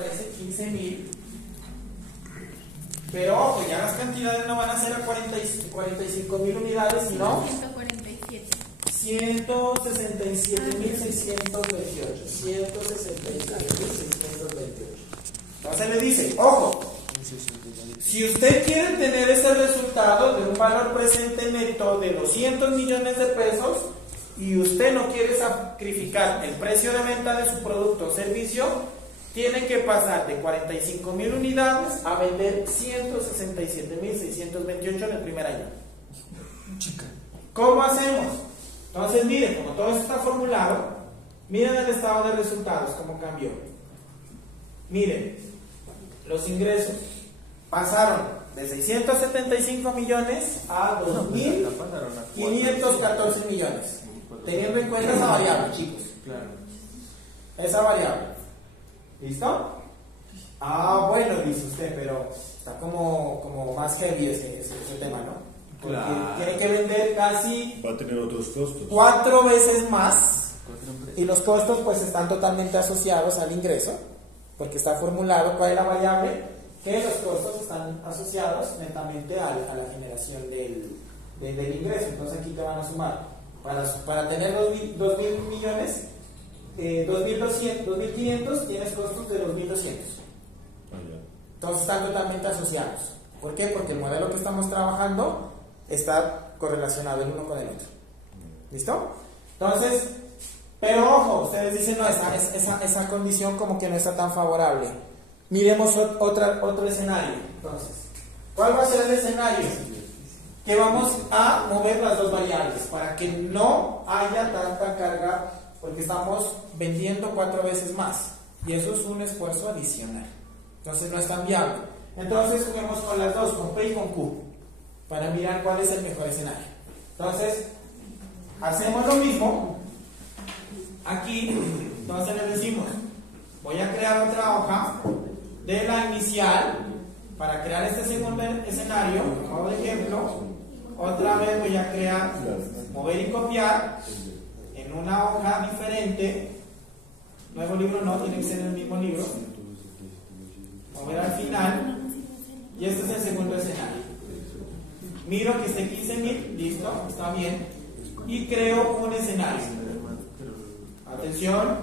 aparece 15.000. Pero ojo, ya las cantidades no van a ser a 45.000 unidades, sino 147. 167.628. 167.628. Entonces le dice, ojo, si usted quiere tener este resultado de un valor presente neto de 200 millones de pesos y usted no quiere sacrificar el precio de venta de su producto o servicio, tiene que pasar de 45.000 unidades a vender 167.628 en el primer año. ¿Cómo hacemos? Entonces miren, como todo esto está formulado, miren el estado de resultados, cómo cambió. Miren, los ingresos pasaron de 675 millones a 2.514 millones, teniendo en cuenta esa variable, chicos. Esa variable. ¿Listo? Ah, bueno, dice usted, pero está como más heavy ese tema, ¿no? Porque tiene que vender casi, va a tener otros costos, 4 veces más, y los costos pues están totalmente asociados al ingreso, porque está formulado cuál es la variable, que los costos están asociados netamente a la generación del ingreso. Entonces aquí te van a sumar para tener 2.000 millones, 2.500, tienes costos de 2.200. Entonces están totalmente asociados. ¿Por qué? Porque el modelo que estamos trabajando está correlacionado el uno con el otro. ¿Listo? Entonces, pero ojo, ustedes dicen, no, esa condición como que no está tan favorable. Miremos otro escenario. Entonces, ¿cuál va a ser el escenario? Que vamos a mover las dos variables para que no haya tanta carga, porque estamos vendiendo 4 veces más y eso es un esfuerzo adicional, entonces no es tan viable. Entonces juguemos con las dos, con P y con Q, para mirar cuál es el mejor escenario. Entonces hacemos lo mismo aquí. Entonces le decimos, voy a crear otra hoja de la inicial para crear este segundo escenario. Por ejemplo, otra vez voy a crear, mover y copiar en una hoja diferente. Nuevo libro no, tiene que ser el mismo libro. Mover al final. Y este es el segundo escenario. Miro que esté 15.000, listo, está bien. Y creo un escenario. Atención,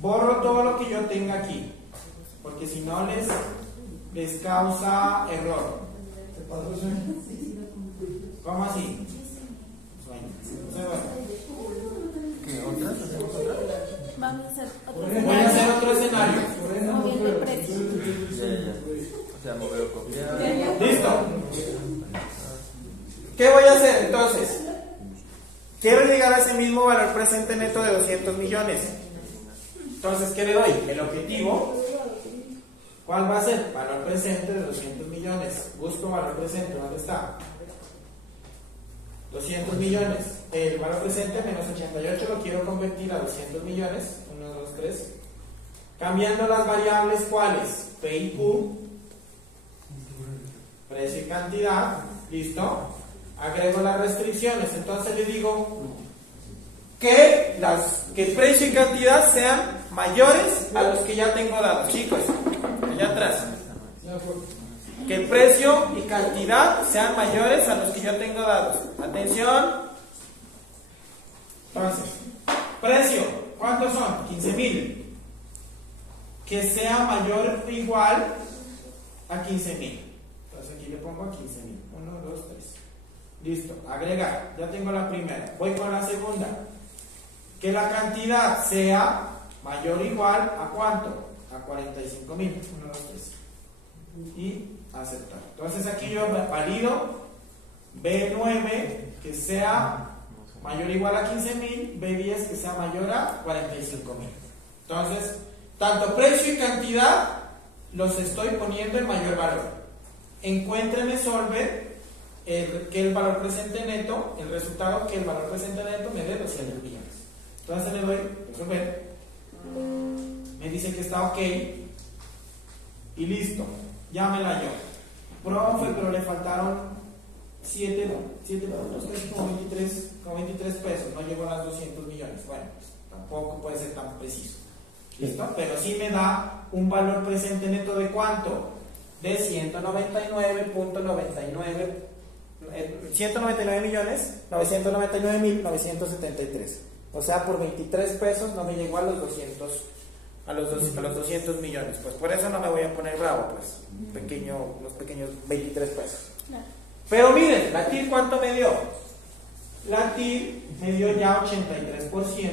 borro todo lo que yo tenga aquí, porque si no les causa error. ¿Cómo así? Vamos a hacer otro Voy a escenario. hacer otro escenario. Moviendo el precio. O sea, mover o copiar. Listo. ¿Qué voy a hacer entonces? Quiero llegar a ese mismo valor presente neto de 200 millones. Entonces, ¿qué le doy? El objetivo. ¿Cuál va a ser? Valor presente de 200 millones. Busco valor presente. ¿Dónde está? 200 millones. El valor presente menos 88 lo quiero convertir a 200 millones. 1, 2, 3. Cambiando las variables, ¿cuáles? P y Q. Precio y cantidad. ¿Listo? Agrego las restricciones. Entonces le digo que precio y cantidad sean mayores a los que ya tengo dados. Chicos, allá atrás. Que el precio y cantidad sean mayores a los que yo tengo dados. Atención. Entonces, precio, ¿cuántos son? 15.000. Que sea mayor o igual a 15.000. Entonces aquí le pongo 15.000. 1, 2, 3. Listo, agregar. Ya tengo la primera. Voy con la segunda. Que la cantidad sea mayor o igual a ¿cuánto? A 45.000. 1, 2, 3. Y aceptar. Entonces aquí yo valido B9 que sea mayor o igual a 15.000, B10 que sea mayor a 45.000. Entonces, tanto precio y cantidad los estoy poniendo en mayor valor. Encuéntrenme solver que el valor presente neto, el resultado que el valor presente neto me dé 200 millones. Entonces le doy resolver. Me dice que está ok. Y listo. Ya me la dio. Profe, pero le faltaron 7 puntos, como 23 pesos. No llegó a las 200 millones. Bueno, pues, tampoco puede ser tan preciso. ¿Listo? Pero sí me da un valor presente neto de ¿cuánto? De 199.999.973. O sea, por 23 pesos no me llegó a los 200 millones. Pues por eso no me voy a poner bravo, pues los pequeños 23 pesos. Claro. Pero miren, la TIR ¿cuánto me dio? La TIR me dio ya 83%,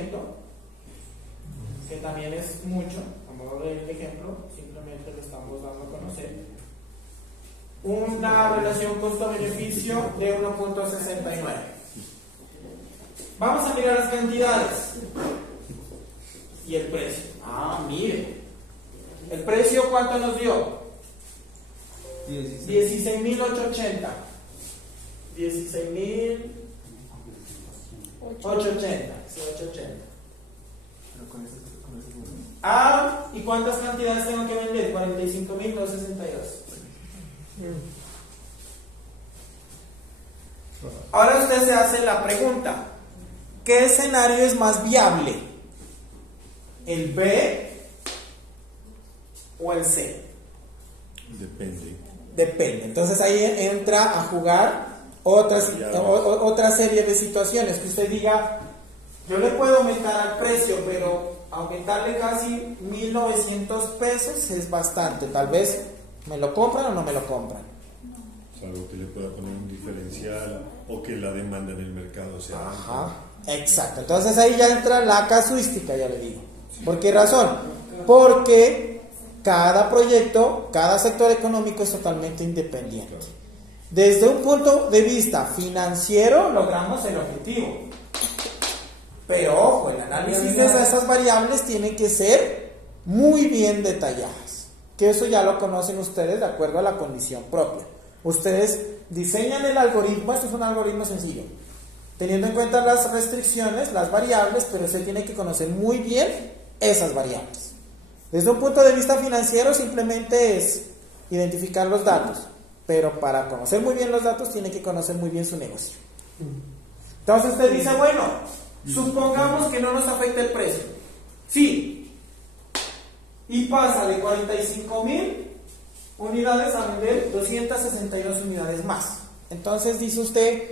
que también es mucho. A modo de ejemplo, simplemente le estamos dando a conocer una relación costo-beneficio de 1.69. Vamos a mirar las cantidades y el precio. Mire, el precio ¿cuánto nos dio? 16.880. 16.880. Sí, 880. Pero con eso. ¿Y cuántas cantidades tengo que vender? 45.262. Ahora usted se hace la pregunta: ¿qué escenario es más viable? ¿El B o el C? Depende. Entonces ahí entra a jugar otra serie de situaciones que usted diga: yo le puedo aumentar al precio, pero aumentarle casi 1.900 pesos es bastante. Tal vez me lo compran o no me lo compran. Algo que le pueda poner un diferencial o que la demanda en el mercado sea alta. Exacto. Entonces ahí ya entra la casuística, ya le digo. ¿Por qué razón? Porque cada proyecto, cada sector económico es totalmente independiente. Desde un punto de vista financiero logramos el objetivo, pero ojo, el análisis de esas variables tiene que ser muy bien detalladas, que eso ya lo conocen ustedes de acuerdo a la condición propia. Ustedes diseñan el algoritmo. Esto es un algoritmo sencillo, teniendo en cuenta las restricciones, las variables, pero usted tiene que conocer muy bien esas variables. Desde un punto de vista financiero simplemente es identificar los datos, pero para conocer muy bien los datos tiene que conocer muy bien su negocio. Entonces usted dice, bueno, supongamos que no nos afecta el precio. Sí. Y pasa de 45.000 unidades a vender 262 unidades más. Entonces dice usted,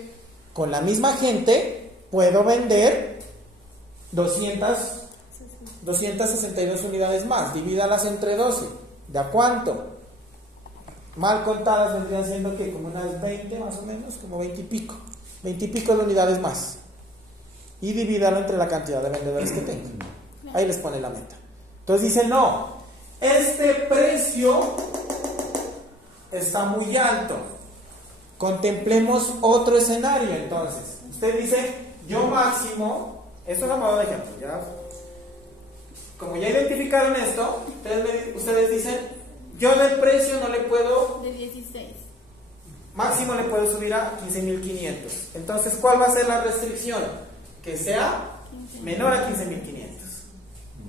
con la misma gente puedo vender 262 unidades más. Divídalas entre 12. ¿De a cuánto? Mal contadas vendrían siendo que como unas 20 más o menos, como 20 y pico de unidades más. Y divídalo entre la cantidad de vendedores que tenga. Ahí les pone la meta. Entonces dice, no, este precio está muy alto. Contemplemos otro escenario. Entonces, usted dice, yo máximo, esto es a modo de ejemplo, ¿ya? Como ya identificaron esto, ustedes dicen, yo del precio no le puedo, de 16, máximo le puedo subir a 15.500. Entonces, ¿cuál va a ser la restricción? Que sea menor a 15.500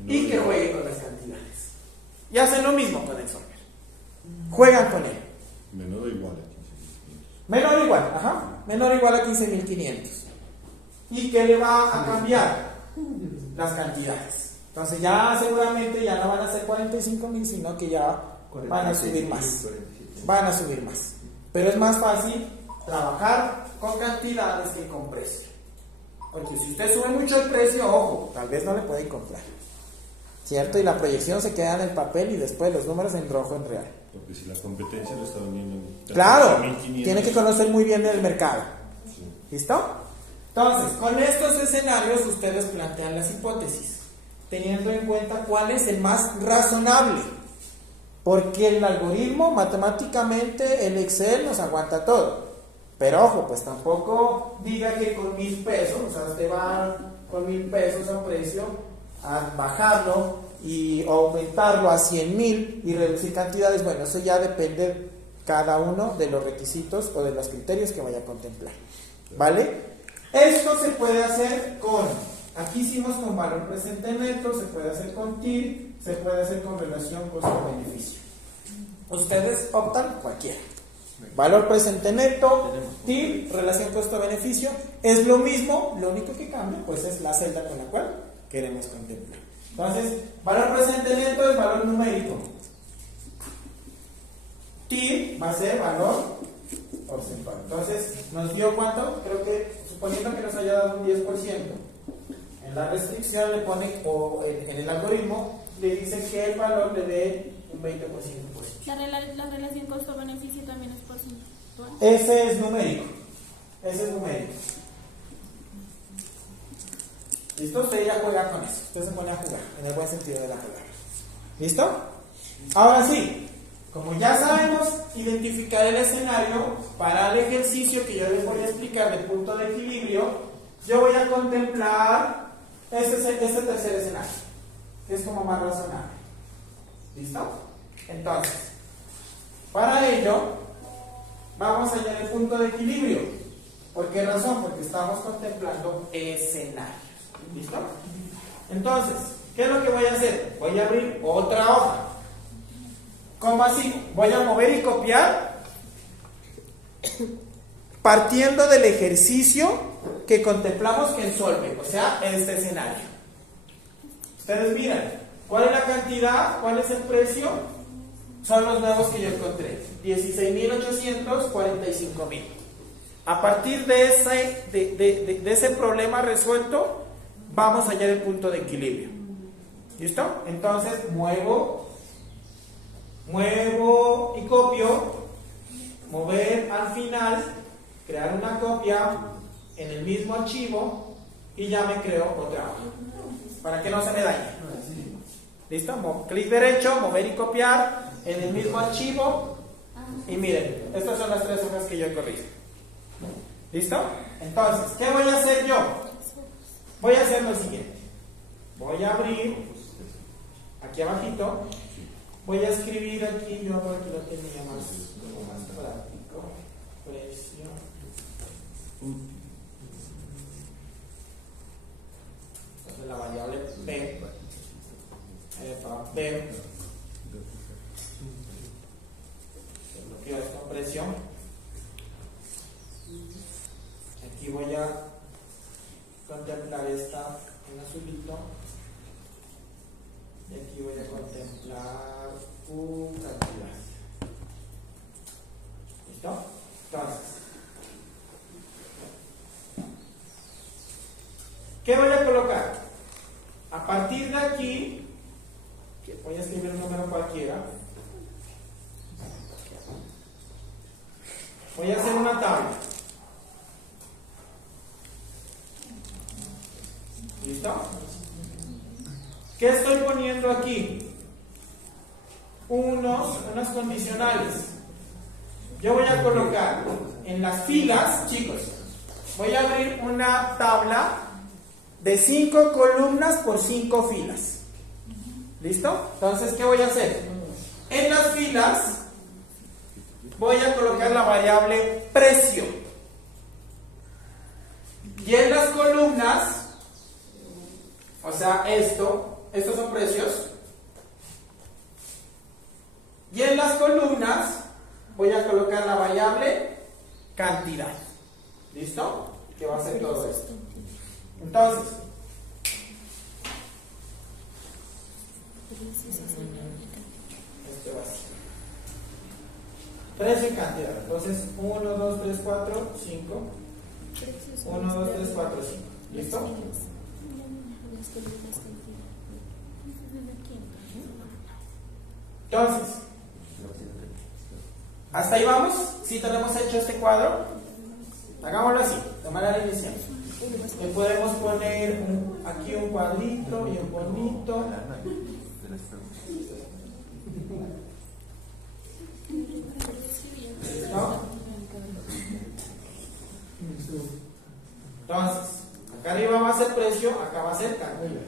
y que juegue con las cantidades. Y hacen lo mismo con el software. Juegan con él. Menor o igual a 15.500. Menor o igual, menor o igual a 15.500. ¿Y qué le va a cambiar? Las cantidades. Entonces ya seguramente ya no van a ser 45.000, sino que ya van a subir más. Van a subir más. Pero es más fácil trabajar con cantidades que con precio. Porque si usted sube mucho el precio, ojo, tal vez no le pueden comprar, ¿cierto? Y la proyección se queda en el papel y después los números en rojo en real. Porque si la competencia lo está vendiendo en claro, 15.500, tiene que conocer muy bien el mercado. Sí. ¿Listo? Entonces, con estos escenarios ustedes plantean las hipótesis, teniendo en cuenta cuál es el más razonable. Porque el algoritmo, matemáticamente, el Excel nos aguanta todo. Pero ojo, pues tampoco diga que con 1.000 pesos, o sea, usted va con 1.000 pesos a precio a bajarlo y aumentarlo a 100.000 y reducir cantidades. Bueno, eso ya depende cada uno de los requisitos o de los criterios que vaya a contemplar. ¿Vale? Esto se puede hacer con, aquí hicimos con valor presente neto, se puede hacer con TIR, se puede hacer con relación costo-beneficio. Ustedes optan cualquiera. Valor presente neto, TIR, relación costo-beneficio, es lo mismo, lo único que cambia pues es la celda con la cual queremos contemplar. Entonces, valor presente neto es valor numérico. TIR va a ser valor porcentual. Entonces, ¿nos dio cuánto? Creo que, suponiendo que nos haya dado un 10%, en la restricción le pone, o en el algoritmo, le dice que el valor le dé un 20%. La relación costo-beneficio también es porcentual. Ese es numérico. Ese es numérico. ¿Listo? Usted ya juega con eso. Usted se pone a jugar, en el buen sentido de la palabra. ¿Listo? Ahora sí, como ya sabemos identificar el escenario para el ejercicio que yo les voy a explicar de punto de equilibrio, yo voy a contemplar este tercer escenario, que es como más razonable. ¿Listo? Entonces, para ello, vamos a hallar el punto de equilibrio. ¿Por qué razón? Porque estamos contemplando escenarios. ¿Listo? Entonces, ¿qué es lo que voy a hacer? Voy a abrir otra hoja. ¿Cómo así? Voy a mover y copiar partiendo del ejercicio que contemplamos que en Solve, o sea, este escenario. Ustedes miran, ¿cuál es la cantidad? ¿Cuál es el precio? Son los nuevos que yo encontré, 16.845.000. A partir de ese problema resuelto, vamos a hallar el punto de equilibrio. ¿Listo? Entonces muevo y copio, mover al final, crear una copia en el mismo archivo y ya me creo otra hoja para que no se me dañe. ¿Listo? Clic derecho, mover y copiar en el mismo archivo y miren, estas son las 3 hojas que yo he corrido. ¿Listo? Entonces, ¿qué voy a hacer yo? Voy a hacer lo siguiente. Voy a abrir aquí abajito, voy a escribir aquí, yo aquí lo tenía más práctico, precio. Entonces la variable P, bloqueo esta presión. Aquí voy a contemplar esta en azulito y aquí voy a contemplar cantidad. ¿Listo? Entonces, ¿qué voy a colocar? A partir de aquí, voy a escribir un número cualquiera, voy a hacer una tabla. ¿Listo? ¿Qué estoy poniendo aquí? Unas condicionales. Yo voy a colocar en las filas, chicos, voy a abrir una tabla de 5 columnas por 5 filas. ¿Listo? Entonces, ¿qué voy a hacer? En las filas voy a colocar la variable precio. Y en las columnas, o sea, estos son precios. Y en las columnas voy a colocar la variable cantidad. ¿Listo? Que va a ser todo esto. Entonces, este va a ser precio y cantidad. Entonces, 1, 2, 3, 4, 5. 1, 2, 3, 4, 5. ¿Listo? Entonces, ¿hasta ahí vamos? ¿Sí tenemos hecho este cuadro? Hagámoslo así, de manera inicial. Le podemos poner aquí un cuadrito y un bonito. ¿No? Entonces, acá arriba va a ser precio, acá va a ser cantidad.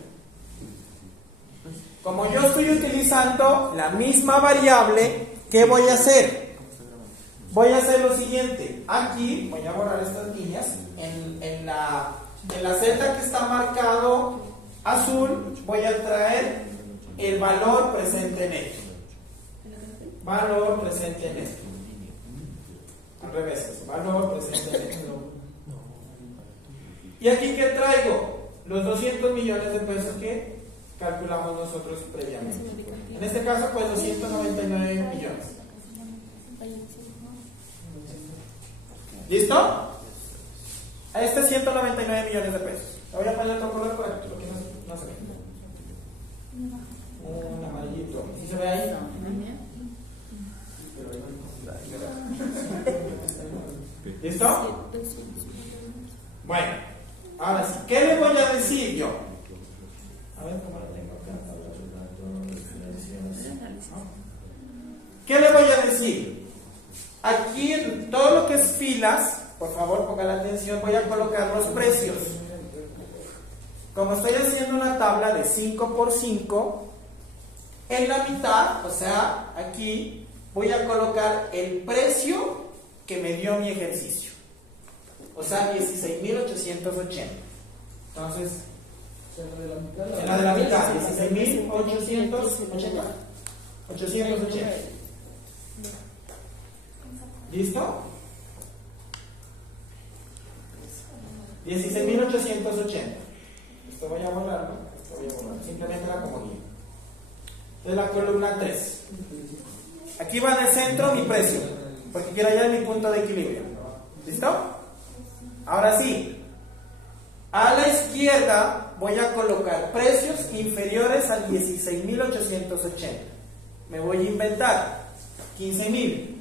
Como yo estoy utilizando la misma variable, ¿qué voy a hacer? Voy a hacer lo siguiente. Aquí voy a borrar estas líneas. En la celda que está marcado azul, voy a traer el valor presente neto. Valor presente neto. Al revés, valor presente neto. ¿Y aquí qué traigo? Los 200 millones de pesos que calculamos nosotros previamente. En este caso, pues 299 millones. ¿Listo? Este es 199 millones de pesos. Le voy a poner otro color por aquí porque no se ve. Un amarillito. ¿Sí se ve ahí? ¿Listo? Bueno, ahora sí, ¿qué le voy a decir yo? A ver cómo lo tengo acá. ¿Qué le voy a decir? Aquí en todo lo que es filas, por favor pongan atención, voy a colocar los precios. Como estoy haciendo una tabla de 5 por 5, en la mitad, o sea, aquí voy a colocar el precio que me dio mi ejercicio. O sea, 16.880. Entonces, en la de la mitad, 16.880. 880. ¿Listo? 16.880. Esto voy a borrarlo. Simplemente la como guía. De la columna 3. Aquí va en el centro mi precio, porque quiero hallar mi punto de equilibrio. ¿Listo? Ahora sí, a la izquierda voy a colocar precios inferiores al 16.880. Me voy a inventar 15.000,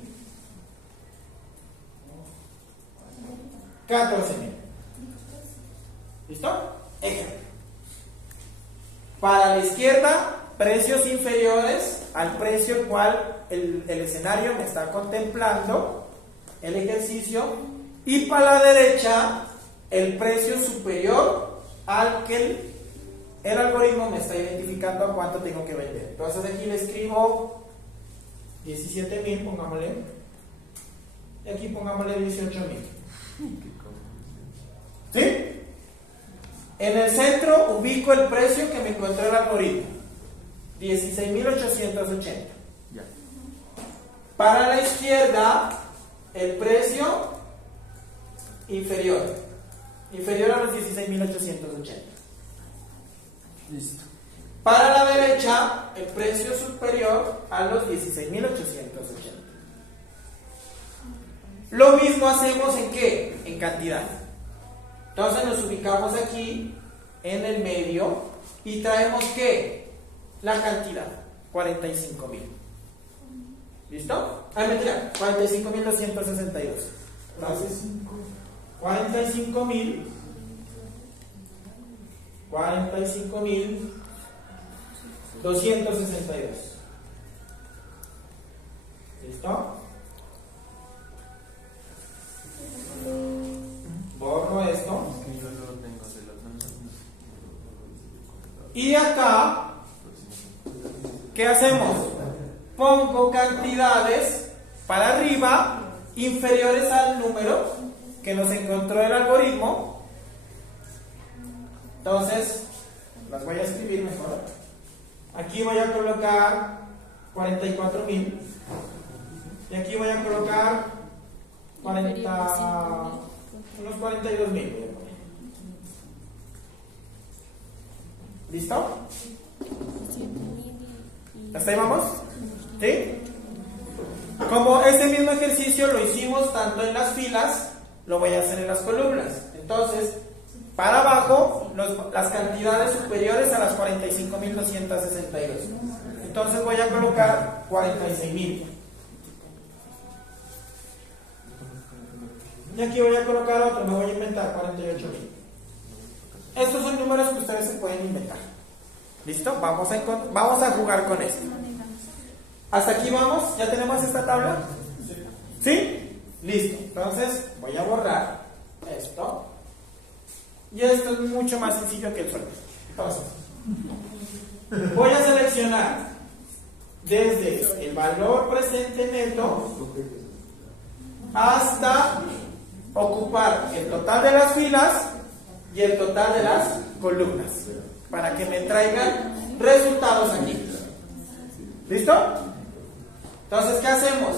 14.000. ¿Listo? Ejemplo. Para la izquierda, precios inferiores al precio el cual el escenario me está contemplando, el ejercicio. Y para la derecha, el precio superior al que el algoritmo me está identificando a cuánto tengo que vender. Entonces aquí le escribo 17.000, pongámosle. Y aquí pongámosle 18.000. ¿Sí? En el centro ubico el precio que me encontró el algoritmo. 16.880. Para la izquierda, el precio inferior a los 16.880. Listo. Para la derecha, el precio superior a los 16.880. Lo mismo hacemos en ¿qué? En cantidad. Entonces nos ubicamos aquí en el medio y traemos ¿qué? La cantidad, 45.000. ¿Listo? Mentira, 45.262. Entonces 45.262. ¿Listo? Borro esto. Y acá, ¿qué hacemos? Pongo cantidades para arriba inferiores al número que nos encontró el algoritmo. Entonces las voy a escribir mejor. Aquí voy a colocar 44.000 y aquí voy a colocar 40, unos 42.000. ¿Listo? ¿Hasta ahí vamos? ¿Sí? Como este mismo ejercicio lo hicimos tanto en las filas, lo voy a hacer en las columnas. Entonces, para abajo, las cantidades superiores a las 45.262. Entonces voy a colocar 46.000. Y aquí voy a colocar otro, me voy a inventar 48.000. Estos son números que ustedes se pueden inventar. ¿Listo? Vamos a jugar con esto. ¿Hasta aquí vamos? ¿Ya tenemos esta tabla? ¿Sí? Listo. Entonces voy a borrar esto. Y esto es mucho más sencillo que el suelo. Entonces, voy a seleccionar desde el valor presente neto hasta ocupar el total de las filas y el total de las columnas para que me traigan resultados aquí. ¿Listo? Entonces, ¿qué hacemos?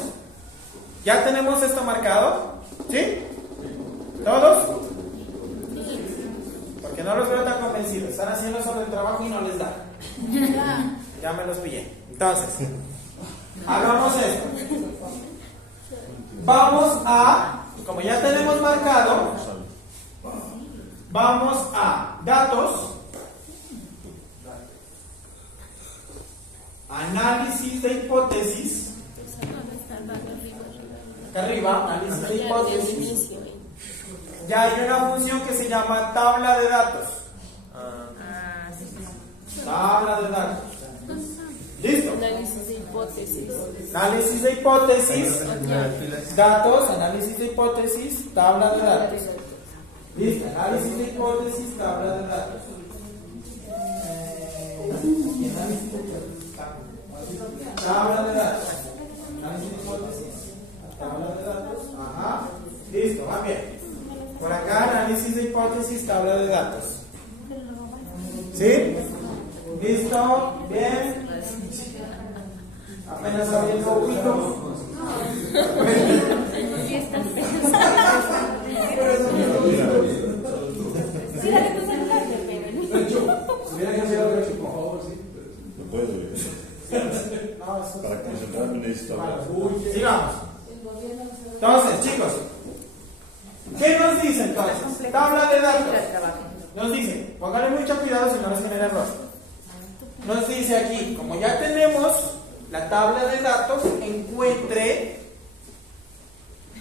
¿Ya tenemos esto marcado? ¿Sí? ¿Todos? Porque no los veo tan convencidos. Están haciendo sobre el trabajo y no les da. Ya me los pillé. Entonces, hagamos esto. Vamos a, como ya tenemos marcado, vamos a datos, análisis de hipótesis. Acá arriba, análisis de hipótesis. Ya hay una función que se llama tabla de datos. Tabla de datos. ¿Listo? Análisis de hipótesis. Análisis de hipótesis. Datos, análisis de hipótesis, tabla de datos. Listo, análisis de hipótesis, tabla de datos. Tabla de datos. Análisis de hipótesis, tabla de datos. Ajá. Listo, va bien. Por acá, análisis de hipótesis, tabla de datos. ¿Sí? ¿Listo? Bien. Apenas abriendo ojitos. No puedo. Para concentrarme necesito hablar. Sigamos. Entonces, chicos, ¿qué nos dice entonces? Tabla de datos. Nos dice, pónganle mucho cuidado si no les genera error. Nos dice aquí, como ya tenemos la tabla de datos, encuentre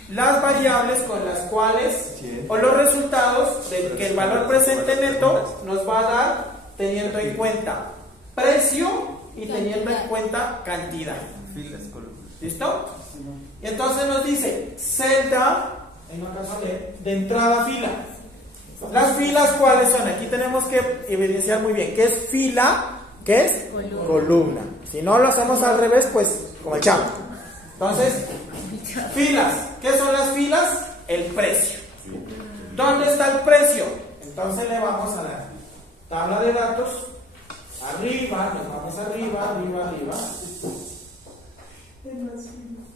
las variables con las cuales, o los resultados de que el valor presente neto nos va a dar teniendo en cuenta precio y teniendo en cuenta cantidad. ¿Listo? Y entonces nos dice celda, en un caso de entrada fila. Las filas, ¿cuáles son? Aquí tenemos que evidenciar muy bien qué es fila, qué es columna. Si no lo hacemos al revés, pues como el chavo. Entonces, filas. ¿Qué son las filas? El precio. ¿Dónde está el precio? Entonces le vamos a la tabla de datos. Arriba, nos vamos arriba.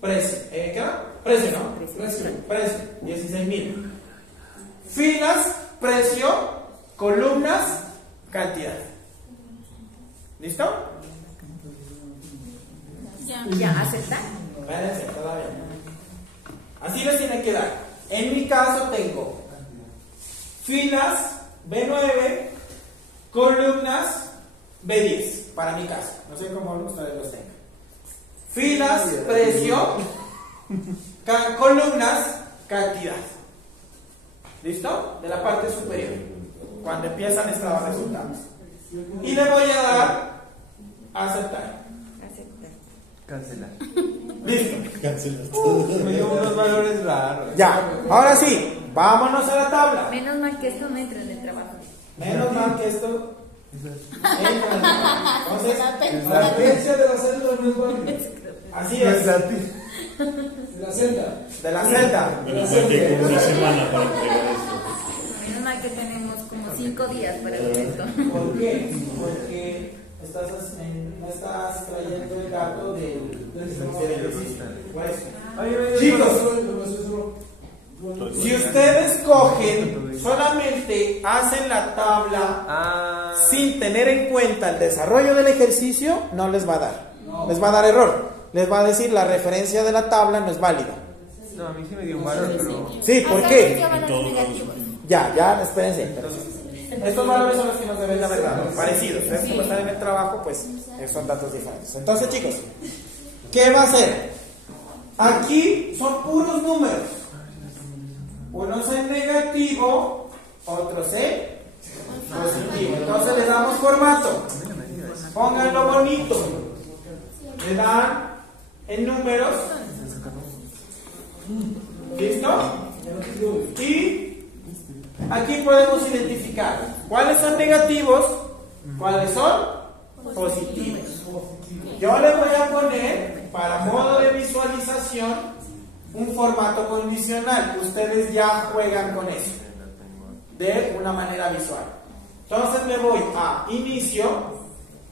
Precio. ¿Qué era? Precio, ¿no? Precio. 16,000. Filas, precio, columnas, cantidad. ¿Listo? Ya, aceptar. Espérense, todavía. Así les tiene que dar. En mi caso tengo filas B9, columnas B10, para mi caso. No sé cómo ustedes los tengan. Filas, precio, columnas, cantidad. ¿Listo? De la parte superior. Cuando empiezan estos resultados. Y le voy a dar a aceptar. Cancelar. Listo. Cancelas. Me dio unos valores raros. Ya. Ahora sí, vámonos a la tabla. Menos mal que esto no entra en el trabajo. Menos mal que esto. Entonces, La agencia de la celda no es válida. así es. De la celda. De la celda. Menos mal que con una semana para entregar esto. Menos mal que tenemos como 5 días para hacer esto. ¿Por qué? Porque no estás trayendo el dato del pues, chicos, si ustedes cogen, solamente hacen la tabla sin tener en cuenta el desarrollo del ejercicio, no les va a dar. Les va a dar error. Les va a decir la referencia de la tabla no es válida. No, a mí sí me dio un valor, pero. Sí, ¿por qué? Negativos. Ya, espérense. Estos valores son los que nos deben de haber dado, parecidos. Es como están en el trabajo, pues son datos diferentes. Entonces, chicos, ¿qué va a hacer? Aquí son puros números. Unos en negativo, otros en positivo. Entonces le damos formato. Pónganlo bonito. Le dan en números. ¿Listo? Y aquí podemos identificar cuáles son negativos, cuáles son positivos. Yo le voy a poner, para modo de visualización, un formato condicional. Ustedes ya juegan con eso de una manera visual. Entonces me voy a inicio.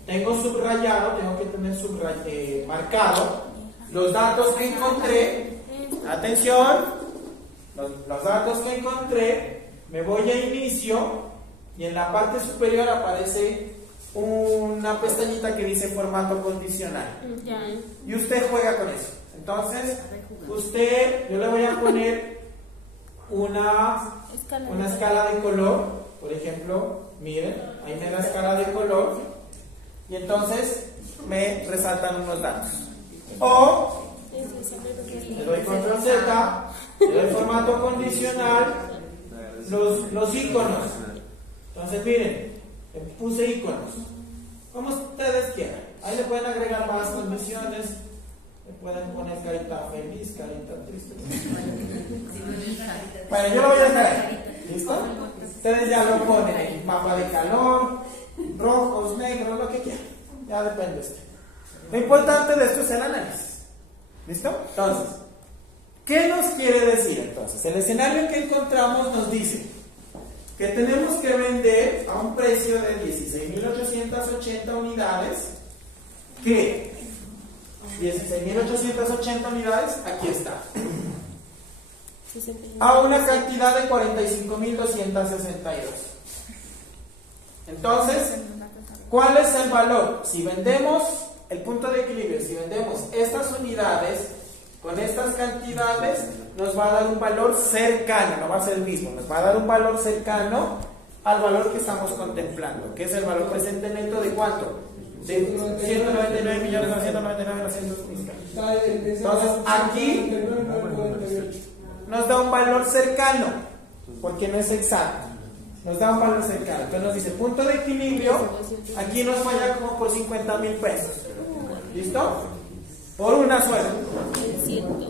Tengo subrayado, tengo que tener marcado los datos que encontré. Atención, los datos que encontré. Me voy a inicio y en la parte superior aparece una pestañita que dice formato condicional. Ya. Y usted juega con eso. Entonces, yo le voy a poner una escala de color. Por ejemplo, miren, ahí me da escala de color. Y entonces me resaltan unos datos. O le doy control Z, le doy formato condicional, los iconos. Entonces miren, le puse iconos como ustedes quieran. Ahí le pueden agregar más condiciones, le pueden poner carita feliz, carita triste. Bueno, yo lo voy a dejar ahí. ¿Listo? Ustedes ya lo ponen en mapa de calor, rojos, negros, lo que quieran. Ya depende de usted. Lo importante de esto es el análisis. ¿Listo? Entonces, ¿qué nos quiere decir entonces? El escenario que encontramos nos dice que tenemos que vender a un precio de 16.880 unidades. ¿Qué? 16.880 unidades, aquí está. A una cantidad de 45.262. Entonces, ¿cuál es el valor? Si vendemos, el punto de equilibrio, si vendemos estas unidades con estas cantidades, nos va a dar un valor cercano, no va a ser el mismo, nos va a dar un valor cercano al valor que estamos contemplando, que es el valor presente neto de ¿cuánto? De 199.999.900. Entonces, aquí nos da un valor cercano, porque no es exacto. Nos da un valor cercano. Entonces nos dice punto de equilibrio. Aquí nos falla como por 50,000 pesos. ¿Listo? Por una sola.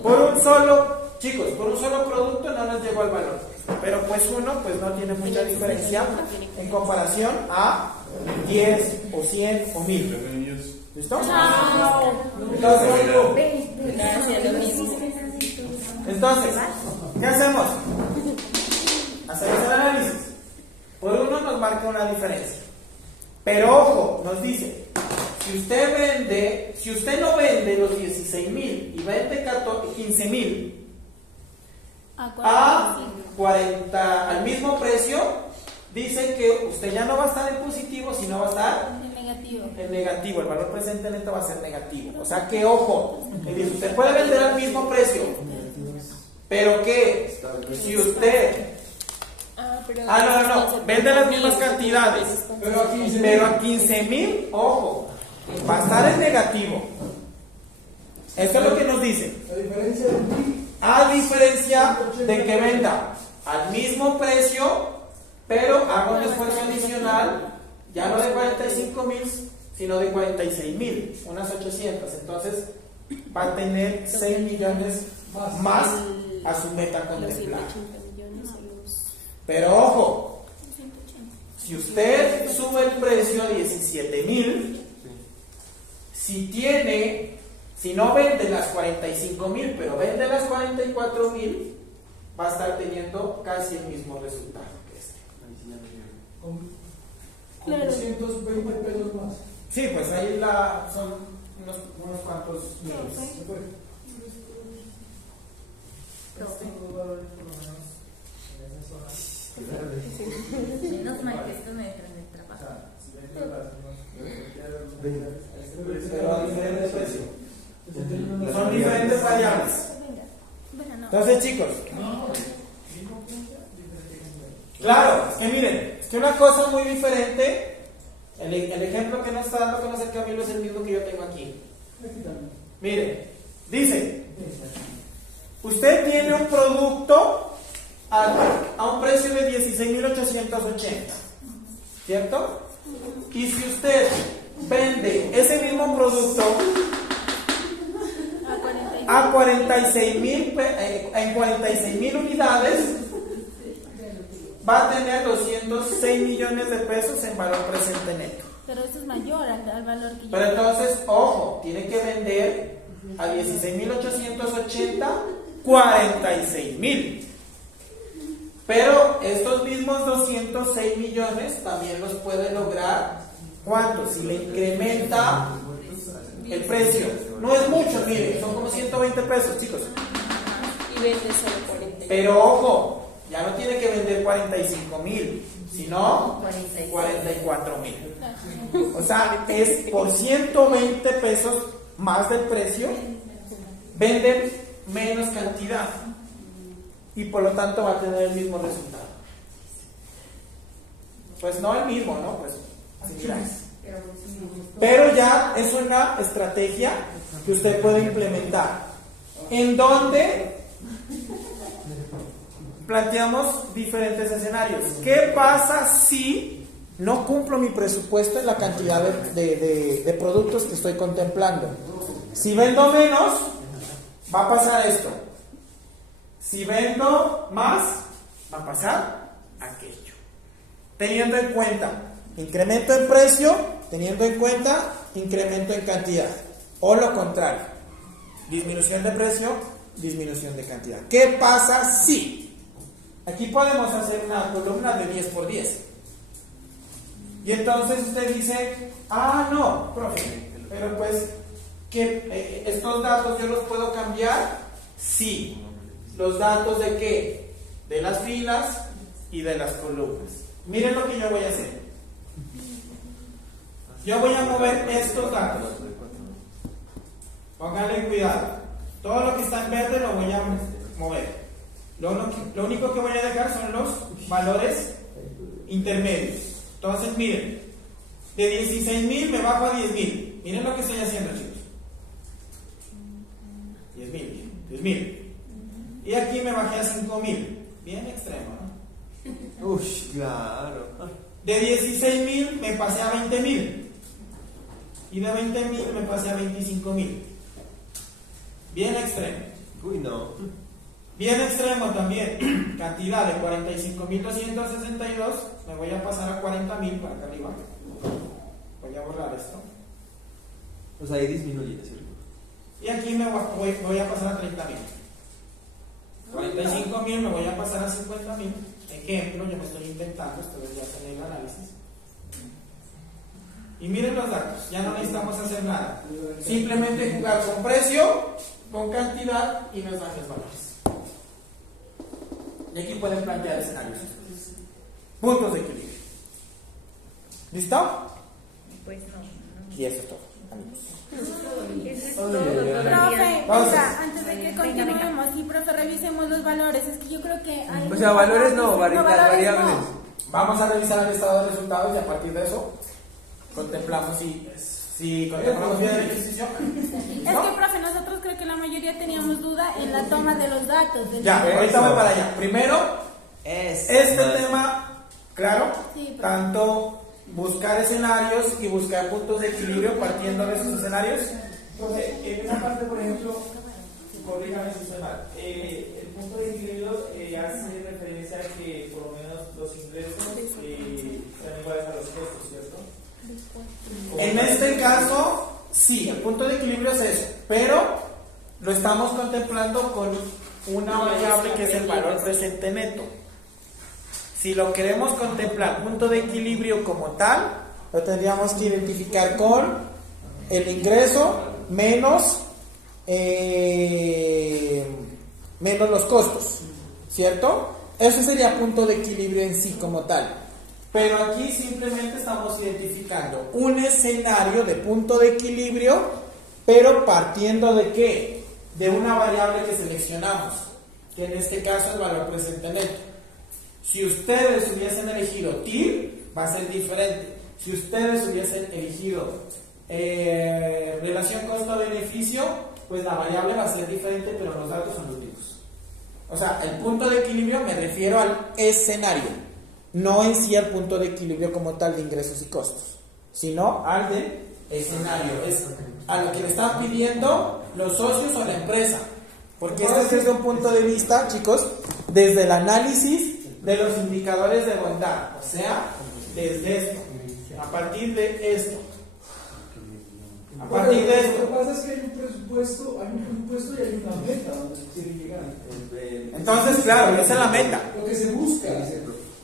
Por un solo, chicos, por un solo producto no nos llegó al valor. Pero pues uno pues no tiene mucha diferencia en comparación a 10 o 100 o 1000. ¿Listo? Entonces, ¿qué hacemos? Hacemos el análisis. Por uno nos marca una diferencia. Pero ojo, nos dice, si usted no vende los 16,000 y vende 15,000 a 40 al mismo precio, dice que usted ya no va a estar en positivo, sino va a estar en negativo. El valor presente neto va a ser negativo. O sea que ojo, usted puede vender al mismo precio, pero que si usted no, vende las mismas cantidades, pero a 15,000, ojo, va a estar en negativo. Esto es lo que nos dice. A diferencia de que venda al mismo precio, pero haga un esfuerzo adicional, ya no de 45,000, sino de 46,000, unas 800. Entonces va a tener 6 millones más a su meta contemplada. Pero ojo, si usted sube el precio a 17,000, si no vende las 45,000, pero vende las 44,000, va a estar teniendo casi el mismo resultado que este. Con 220 pesos más. Sí, pues ahí son unos cuantos miles. Menos mal que esto me entra en el trabajo. Pero a diferentes precios. Son diferentes variables. Entonces, chicos, claro, es que miren, es que una cosa muy diferente, el ejemplo que nos está dando a conocer Camilo es el mismo que yo tengo aquí. Miren, dice, usted tiene un producto a un precio de 16,880, ¿cierto? Y si usted vende ese mismo producto a 46,000 unidades, va a tener 206 millones de pesos en valor presente neto. Pero esto es mayor al valor que yo. Pero entonces, ojo, tiene que vender a 16,880, 46,000. Pero estos mismos 206 millones también los puede lograr, ¿cuánto? Si le incrementa el precio. No es mucho, miren, son como 120 pesos, chicos. Y vende solo 40. Pero ojo, ya no tiene que vender 45,000, Si no, 44,000. O sea, es por 120 pesos más del precio, venden menos cantidad y por lo tanto va a tener el mismo resultado. Pues no el mismo, ¿no? Pues similares. Pero ya es una estrategia que usted puede implementar, en donde planteamos diferentes escenarios. ¿Qué pasa si no cumplo mi presupuesto en la cantidad de productos que estoy contemplando? Si vendo menos, va a pasar esto. Si vendo más, va a pasar aquello. Teniendo en cuenta incremento en precio, teniendo en cuenta incremento en cantidad. O lo contrario, disminución de precio, disminución de cantidad. ¿Qué pasa si? Aquí podemos hacer una columna de 10 por 10. Y entonces usted dice, no, profe, pero pues que estos datos yo los puedo cambiar. Sí. ¿Los datos de qué? De las filas y de las columnas. Miren lo que yo voy a hacer. Yo voy a mover estos datos. Pónganle cuidado. Todo lo que está en verde lo voy a mover. Lo único que voy a dejar son los valores intermedios. Entonces, miren, de 16,000 me bajo a 10,000. Miren lo que estoy haciendo, chicos. 10,000. Y aquí me bajé a 5,000. Bien extremo, ¿no? Uy, claro. De 16,000 me pasé a 20,000. Y de 20,000 me pasé a 25,000. Bien extremo. Uy, no. Bien extremo también. Cantidad de 45,262. Me voy a pasar a 40,000 para acá arriba. Voy a borrar esto. O sea, ahí disminuye, ¿cierto? Y aquí me voy a pasar a 30,000. 45,000 me voy a pasar a 50,000. Ejemplo, yo me estoy intentando, ustedes ya hacen el análisis. Y miren los datos, ya no necesitamos hacer nada. Simplemente jugar con precio, con cantidad y nos dan los valores. Y aquí pueden plantear escenarios. Puntos de equilibrio. ¿Listo? Pues no. Y eso es todo, amigos. Eso es todo, Profe, Vamos. o sea, antes de que continuemos, y profe, revisemos los valores. Es que yo creo que hay. O sea, valores no, valores variables. no. Vamos a revisar el estado de resultados y a partir de eso contemplamos si contemplamos bien el ejercicio. Es que, profe, nosotros creo que la mayoría teníamos duda en la toma de los datos. Ya, ahorita voy para allá. Primero, este más. tema, claro, Sí, profe. tanto buscar escenarios y buscar puntos de equilibrio partiendo de esos escenarios. Entonces, en esa parte, por ejemplo, corríjame si estoy mal, el punto de equilibrio hace referencia a que por lo menos los ingresos sean iguales a los costos, ¿cierto? En este caso, sí, el punto de equilibrio es eso, pero lo estamos contemplando con una variable que es el valor presente neto. Si lo queremos contemplar punto de equilibrio como tal, lo tendríamos que identificar con el ingreso menos los costos, ¿cierto? Eso sería punto de equilibrio en sí como tal. Pero aquí simplemente estamos identificando un escenario de punto de equilibrio, pero partiendo de ¿qué? De una variable que seleccionamos, que en este caso es el valor presente neto. Si ustedes hubiesen elegido TIR, va a ser diferente. Si ustedes hubiesen elegido relación costo-beneficio, pues la variable va a ser diferente, pero los datos son los mismos. O sea, el punto de equilibrio me refiero al escenario, no en sí al punto de equilibrio como tal de ingresos y costos, sino al de escenario. Es a lo que le están pidiendo los socios o la empresa. Porque esto es desde un punto de vista, chicos, desde el análisis de los indicadores de bondad, o sea, desde esto, a partir de esto. A partir de Lo esto. que pasa es que hay un presupuesto y hay una meta donde se quiere llegar. Entonces, claro, esa es la meta. Lo que se busca.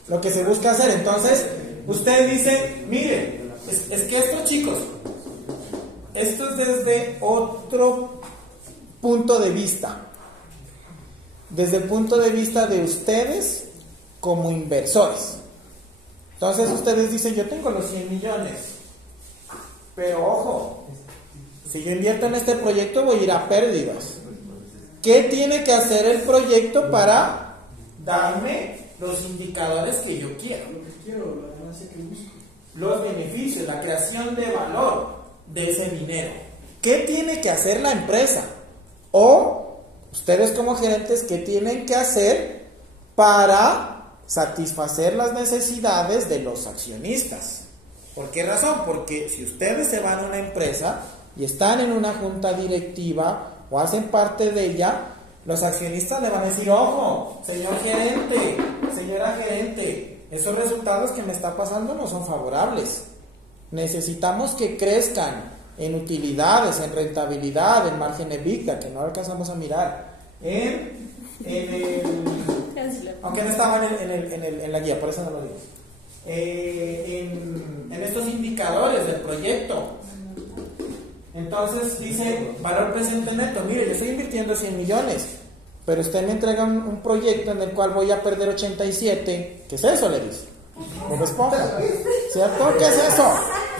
Lo que se busca hacer. Entonces, usted dice, mire, es que esto, chicos, esto es desde otro punto de vista. Desde el punto de vista de ustedes como inversores. Entonces ustedes dicen, yo tengo los 100 millones, pero ojo, si yo invierto en este proyecto voy a ir a pérdidas. ¿Qué tiene que hacer el proyecto para darme los indicadores que yo quiero? Lo que quiero, la ganancia que busco. Los beneficios, la creación de valor de ese dinero. ¿Qué tiene que hacer la empresa? O ustedes como gerentes, ¿qué tienen que hacer para satisfacer las necesidades de los accionistas? ¿Por qué razón? Porque si ustedes se van a una empresa y están en una junta directiva o hacen parte de ella, los accionistas le van a decir, ojo, señor gerente, señora gerente, esos resultados que me está pasando no son favorables. Necesitamos que crezcan en utilidades, en rentabilidad, en margen EBITDA, que no alcanzamos a mirar, aunque no estaba en la guía, por eso no lo digo, en estos indicadores del proyecto. Entonces dice valor presente neto, mire, yo estoy invirtiendo 100 millones, pero usted me entrega un proyecto en el cual voy a perder 87, ¿qué es eso? Le dice, Bob Esponja, ¿cierto? ¿Qué es eso?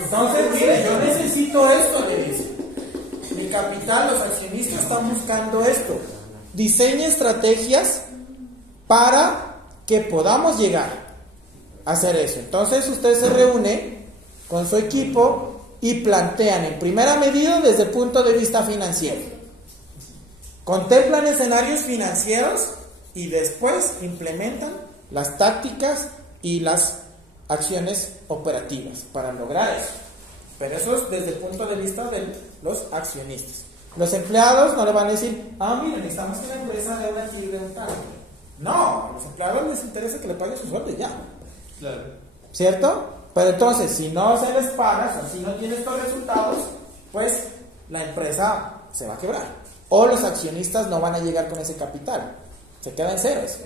Entonces, mire, yo necesito esto, le dice. Mi capital, los accionistas están buscando esto. Diseñe estrategias para que podamos llegar a hacer eso. Entonces usted se reúne con su equipo y plantean en primera medida desde el punto de vista financiero. Contemplan escenarios financieros y después implementan las tácticas y las acciones operativas para lograr eso. Pero eso es desde el punto de vista de los accionistas. Los empleados no le van a decir, mira, necesitamos que la empresa dé una aquí de un tal. No, a los empleados les interesa que le paguen sus sueldos ya. Claro. ¿Cierto? Pero entonces, si no se les paga, o si no tiene estos resultados, pues la empresa se va a quebrar. O los accionistas no van a llegar con ese capital. Se quedan ceros.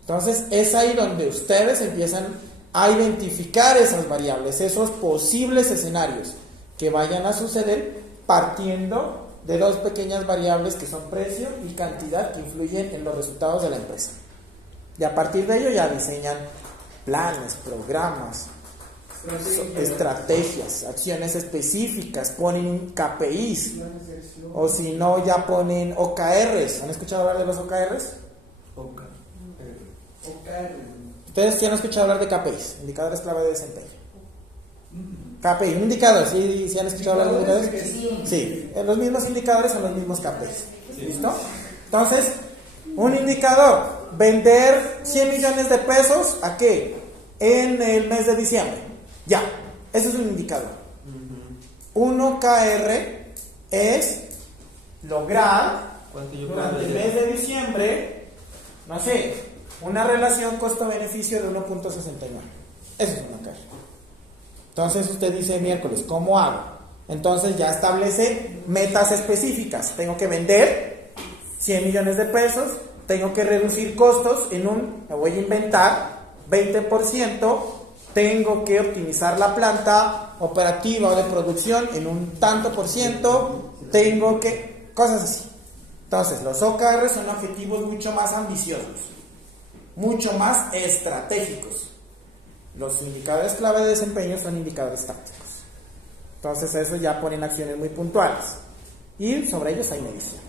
Entonces, es ahí donde ustedes empiezan a identificar esas variables, esos posibles escenarios que vayan a suceder partiendo de dos pequeñas variables que son precio y cantidad que influyen en los resultados de la empresa. Y a partir de ello ya diseñan planes, programas, estrategias, acciones específicas, ponen KPIs, o si no ya ponen OKRs. ¿Han escuchado hablar de los OKRs? Ustedes ya han escuchado hablar de KPIs, indicadores clave de desempeño. KPI, un indicador, ¿sí han escuchado hablar de indicadores? Sí, los mismos indicadores son los mismos KPIs. ¿Listo? Entonces, un indicador, vender 100 millones de pesos, ¿a qué? En el mes de diciembre. Ya, ese es un indicador. Un OKR es lograr durante el mes de diciembre, no sé, una relación costo-beneficio de 1.69. Eso es un OKR. Entonces usted dice miércoles, ¿cómo hago? Entonces ya establece metas específicas. Tengo que vender 100 millones de pesos, tengo que reducir costos me voy a inventar 20%, tengo que optimizar la planta operativa o de producción en un tanto por ciento, tengo que... cosas así. Entonces los OKR son objetivos mucho más ambiciosos, mucho más estratégicos. Los indicadores clave de desempeño son indicadores tácticos. Entonces eso ya ponen acciones muy puntuales y sobre ellos hay medición.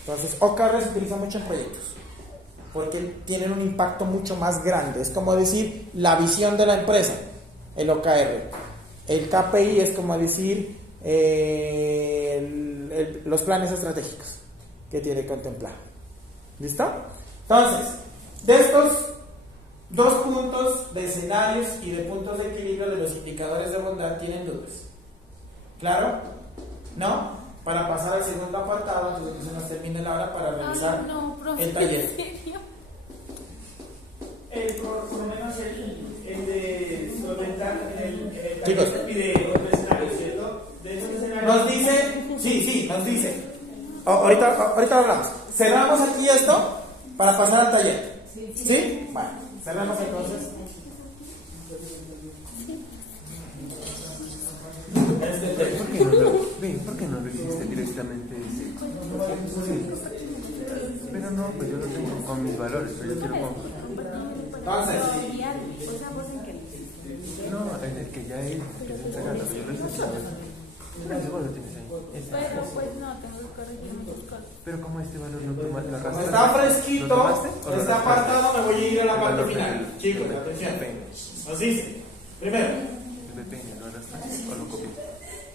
Entonces OKR se utiliza mucho en proyectos porque tienen un impacto mucho más grande. Es como decir la visión de la empresa, el OKR. El KPI es como decir los planes estratégicos que tiene que contemplar. ¿Listo? Entonces, de estos dos puntos de escenarios y de puntos de equilibrio de los indicadores de bondad, ¿tienen dudas? ¿Claro? ¿No? Para pasar al segundo apartado, antes de que se nos termine la hora para realizar el taller. Por lo menos el de solventar el Chicos, pide otro escenario, ¿cierto? De hecho, escenario nos dice, sí, nos dice. Ahorita hablamos. Cerramos aquí esto para pasar al taller. ¿Sí? Bueno, cerramos entonces. ¿Por qué no lo hiciste directamente? Pero no, pues yo lo tengo con mis valores, pero yo quiero con... Entonces, No, en el que ya es, que es entregado, yo lo hice claro. Pero seguro lo tienes ahí. Ese. Pero pues no, tengo que corregir muchas cosas. Pero como este valor lo tomaste, la Como raza. está fresquito, ¿Lo tomaste o lo está raspaste? apartado, me voy a ir a la El parte valor final. del- Chicos, del- atención. del- Nos dice, primero, El de Peña, ¿lo arrastraste o lo copiaste?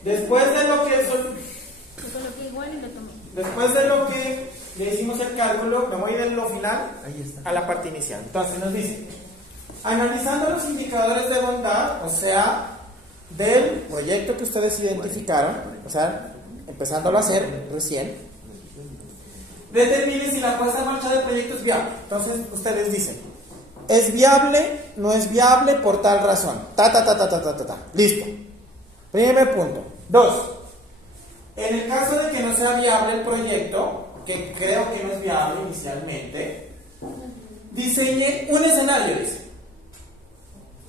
después de lo que Yo coloqué igual y lo tomé. después de lo que le hicimos el cálculo, me voy de lo final Ahí está. a la parte inicial. Entonces nos dice, analizando los indicadores de bondad, o sea, del proyecto que ustedes identificaron, o sea, empezándolo a hacer recién, determine si la puesta en marcha del proyecto es viable. Entonces ustedes dicen, ¿es viable? ¿No es viable? Por tal razón. Listo. Primer punto. 2. En el caso de que no sea viable el proyecto, que creo que no es viable inicialmente, diseñe un escenario, dice,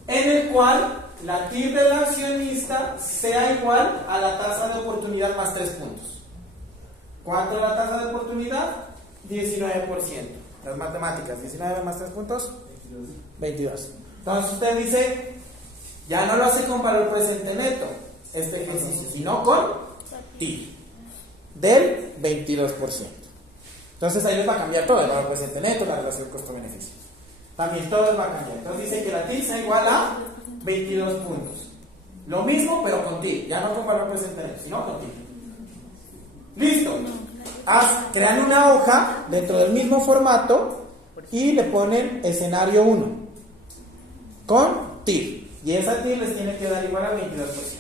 en el cual la TIR del accionista sea igual a la tasa de oportunidad más 3 puntos. ¿Cuánto es la tasa de oportunidad? 19%. Las matemáticas, 19 más 3 puntos, 22. Entonces usted dice, ya no lo hace con valor presente neto, este ejercicio, sino con TIR del 22%. Entonces ahí les va a cambiar todo, el valor presente neto, la relación costo-beneficio. También todo les va a cambiar. Entonces dice que la TIR sea igual a 22 puntos. Lo mismo, pero con TIR, ya no con valor presente neto, sino con TIR. Listo. Crean una hoja dentro del mismo formato y le ponen escenario 1 con TIR. Y esa TIR les tiene que dar igual a 22%.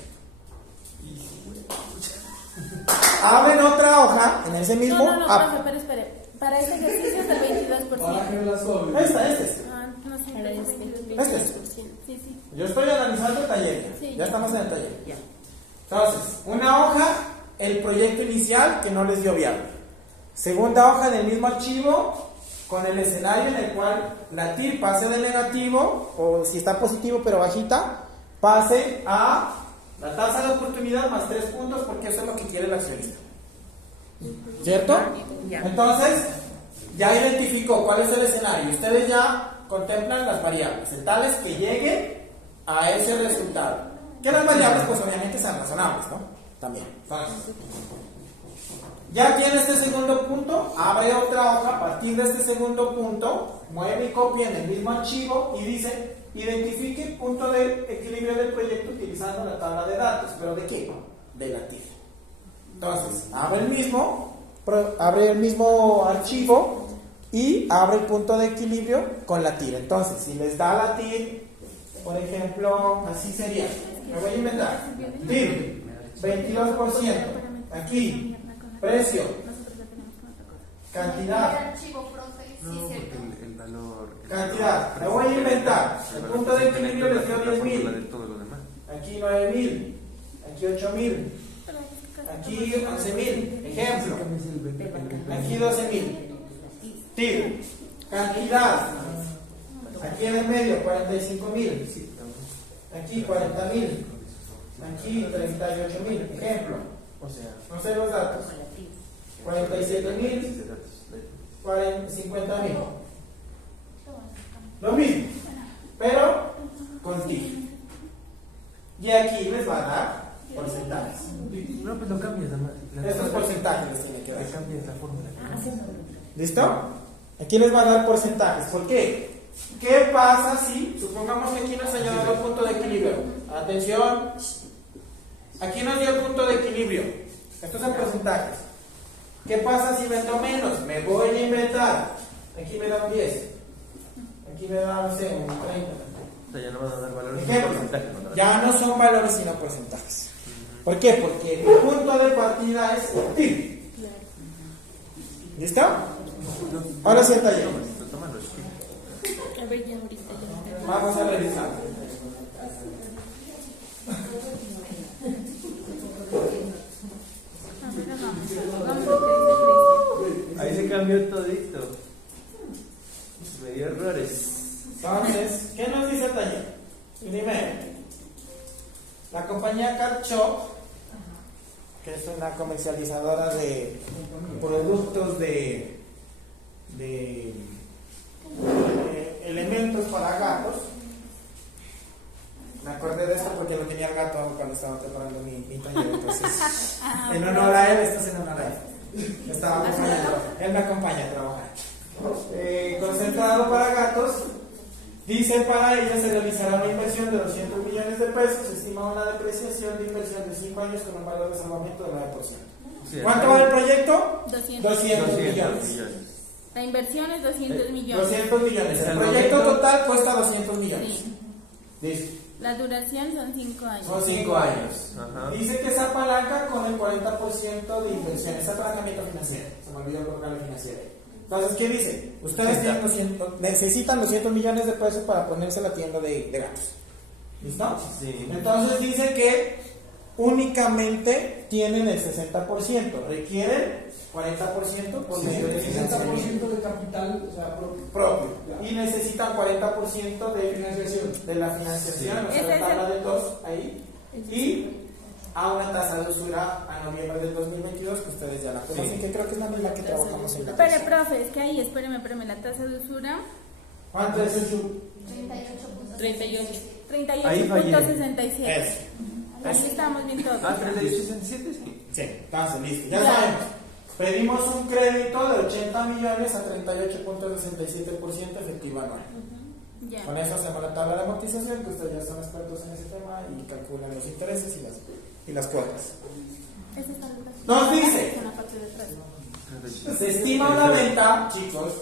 Abren otra hoja en ese mismo. No, profe, pero espere. Para ese ejercicio es del 22%. Ahora que me las doble. Este es. Ah, no sé, pero es que el Este es. 22%. Sí, sí. Yo estoy analizando el taller. Sí. Ya estamos en el taller. Entonces, una hoja, el proyecto inicial que no les dio viable. Segunda hoja en el mismo archivo con el escenario en el cual la TIR pase de negativo, o si está positivo pero bajita, pase a la tasa de oportunidad más 3 puntos, porque eso es lo que quiere el accionista. ¿Cierto? Entonces, ya identificó cuál es el escenario. Ustedes ya contemplan las variables, en tales que lleguen a ese resultado. Que las variables, pues obviamente sean razonables, ¿no? También. Entonces, ya tiene este segundo punto, abre otra hoja a partir de este segundo punto, mueve y copia en el mismo archivo y dice, identifique punto de equilibrio del proyecto utilizando la tabla de datos. ¿Pero de qué? De la TIR. Entonces, abre el mismo archivo y abre el punto de equilibrio con la TIR. Entonces, si les da la TIR, por ejemplo, así sería, me voy a inventar, TIR, 22%, aquí, precio, cantidad, No, porque el valor. cantidad, me voy a inventar, el punto de equilibrio les dio la fórmula 10.000, de todo lo demás. aquí 9.000, aquí 8.000, aquí 11.000, ejemplo, aquí 12.000, TIR, cantidad, aquí en el medio 45.000, aquí 40.000, aquí 38.000, ejemplo, O sea, no sé los datos, 47.000, 50.000, lo mismo, pero con TIR. Y aquí les va a dar porcentajes. no, pues lo cambias nada más. Estos porcentajes les tiene que dar. Le cambias la fórmula. ¿Listo? Aquí les va a dar porcentajes. ¿Por qué? ¿Qué pasa si, supongamos que aquí nos haya dado el punto de equilibrio? Atención. Aquí nos dio el punto de equilibrio. Estos son porcentajes. ¿Qué pasa si vendo menos? Me voy a inventar. Aquí me da un 10. Aquí me da, no sé, un 30. O sea, ya no van a dar valores, Ejemplo, porcentaje, ¿no? ya no son valores sino porcentajes. ¿Por qué? Porque el punto de partida es TIR. ¿Listo? Ahora sí el taller. Tómalo, sí. A ver, ya ahorita ya. Vamos a revisar. Ahí se cambió todito. Me dio errores. Entonces, ¿qué nos dice el taller? Primero, la compañía Carchop, que es una comercializadora de productos de elementos para gatos, Me acordé de esto porque lo tenía el gato cuando estaba preparando mi taller. Entonces, en honor a él, esto es en honor a él. Estaba acompañando, él me acompaña a trabajar. Concentrado para gatos. Dice, para ella se realizará una inversión de 200 millones de pesos. Se estima una depreciación de inversión de 5 años con un valor de salvamento del 9%. Sí, ¿Cuánto vale el proyecto? 200. 200 millones. La inversión es 200 millones. 200 millones. El El proyecto proyecto total cuesta 200 millones. Sí. Listo. La duración son 5 años. Son 5 años. Ajá. Dice que se apalanca con el 40% de inversión. Es apalancamiento financiero. Se me olvidó colocarle financiero. Entonces, ¿qué dice? Ustedes tienen 200, necesitan 200 millones de pesos para ponerse la tienda de gatos. ¿Listo? Sí. Entonces dice que únicamente tienen el 60%. Requieren 40% por medio de financiamiento 60% de capital, o sea, propio. Y necesitan 40% de financiación. de la financiación, Sí. o sea, Ese la es tabla el- de 2 ahí, y a una tasa de usura a noviembre del 2022 que ustedes ya la conocen, Sí. que creo que es la misma que trabajamos en la Pero, clase. profe, es que ahí, espéreme, la tasa de usura, ¿Cuánto es el sub? 38.67. Eso. Así estamos bien todos. Ah, 38.67, sí. Sí, entonces listo, ya Ya. sabemos. Pedimos un crédito de 80 millones a 38.67% efectivo anual. Ya. Con eso hacemos la tabla de amortización, que ustedes ya son expertos en ese tema y calculan los intereses y las cuotas. Ese está el brazo. Nos dice, En la parte de atrás. se estima una venta, chicos,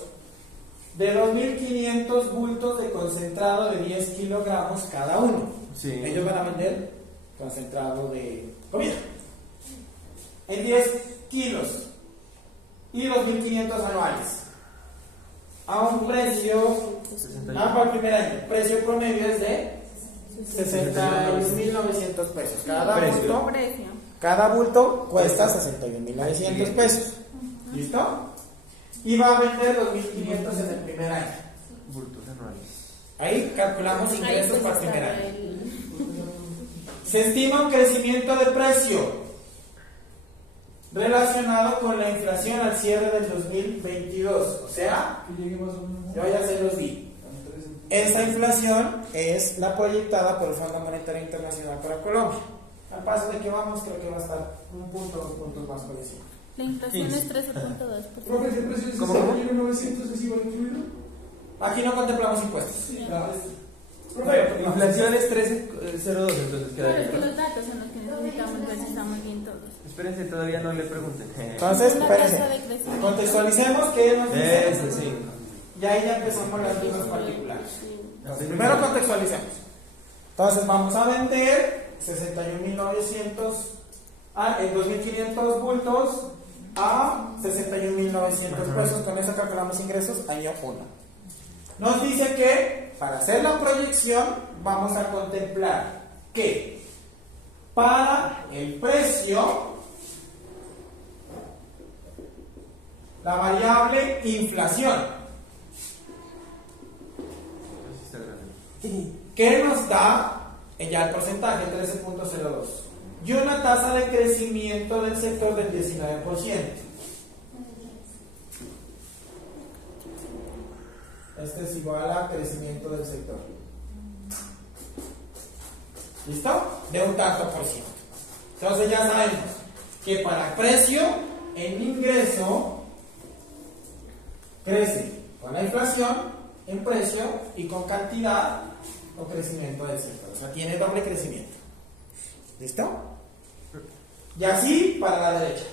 de 2.500 bultos de concentrado de 10 kilogramos cada uno. Sí. Ellos van a vender concentrado de comida en 10 kilos y 2.500 anuales a un precio, 61. para el primer año, precio promedio es de 61.900 pesos. Precio. Precio. Cada bulto cuesta 61.900 pesos. ¿Listo? Y va a vender 2.500 en el primer año. Bultos anuales. Ahí calculamos ingresos Ahí para el pues primer está año. el- Se estima un crecimiento de precio relacionado con la inflación al cierre del 2022. O sea, Que llegue más o menos. yo ya se los di. Esa inflación es la proyectada por el Fondo Monetario Internacional para Colombia. Al paso de que vamos, creo que va a estar un punto, 2 puntos más por encima. La inflación Sí. es 13.2%. Profe, ese precio de ¿Cómo? 61.900 es igual incluido. Aquí no contemplamos impuestos. Ah, Profe, Inflación es 13.02, entonces Claro, es que queda los datos son los que necesitamos ver si estamos bien todos. Espérense, todavía no le pregunten. entonces, Una tasa espérense. de crecimiento. Contextualicemos qué nos dice. Ese sí. Y ahí ya empezamos las dudas particulares. Entonces, primero contextualicemos. Entonces, vamos a vender 61.900 en 2.500 bultos a 61.900 pesos. Con eso calculamos ingresos año 1. Nos dice que para hacer la proyección vamos a contemplar que para el precio la variable inflación, Así está grande. que nos da ya el porcentaje 13.02 y una tasa de crecimiento del sector del 19%. Este es igual a crecimiento del sector. ¿Listo? De un tanto por ciento. Entonces ya sabemos que para precio, el ingreso crece con la inflación, en precio y con cantidad o crecimiento del sector. O sea, tiene doble crecimiento. ¿Listo? Y así para la derecha.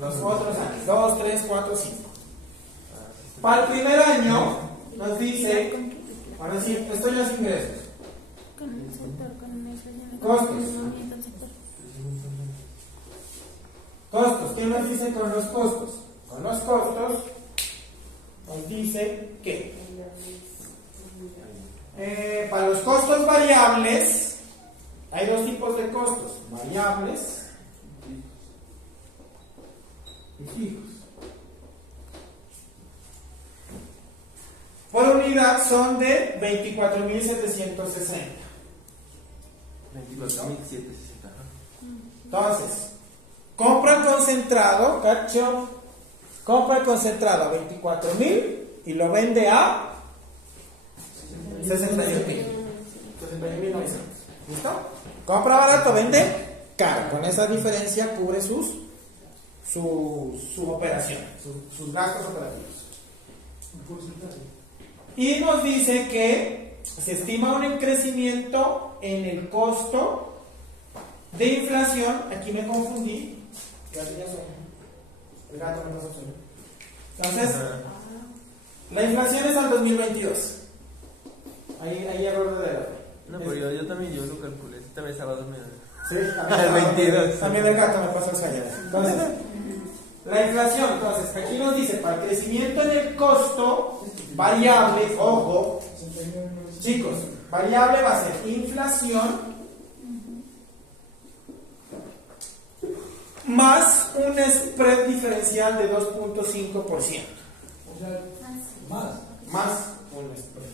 Los otros años. 2, 3, 4, 5. Para el primer año nos dice, ahora sí, esto ya es ingresos. Con el sector, con la inflación. Costos. Con el movimiento del sector. Costos, ¿qué nos dice con los costos? Con los costos nos dice que para los costos variables hay dos tipos de costos, variables y fijos. Por unidad son de 24.760. 24.760. Entonces, compra el concentrado, cacho, compra el concentrado a 24.000 y lo vende a 61.000. 61.900. ¿Listo? Compra barato, vende caro. Con esa diferencia cubre su operación, sus gastos operativos. Y nos dice que se estima un crecimiento en el costo de inflación. Aquí me confundí. El gato me pasó solo. Entonces, la inflación es al 2022. Hay error de edad. No, pero yo también lo calculé. También estaba 2 millones. Sí, El 22. También el gato me pasó el sueño. Entonces, la inflación, entonces, aquí nos dice, para el crecimiento en el costo variable, ojo, chicos, variable va a ser inflación más un spread diferencial de 2.5%. O sea, más. Más un spread.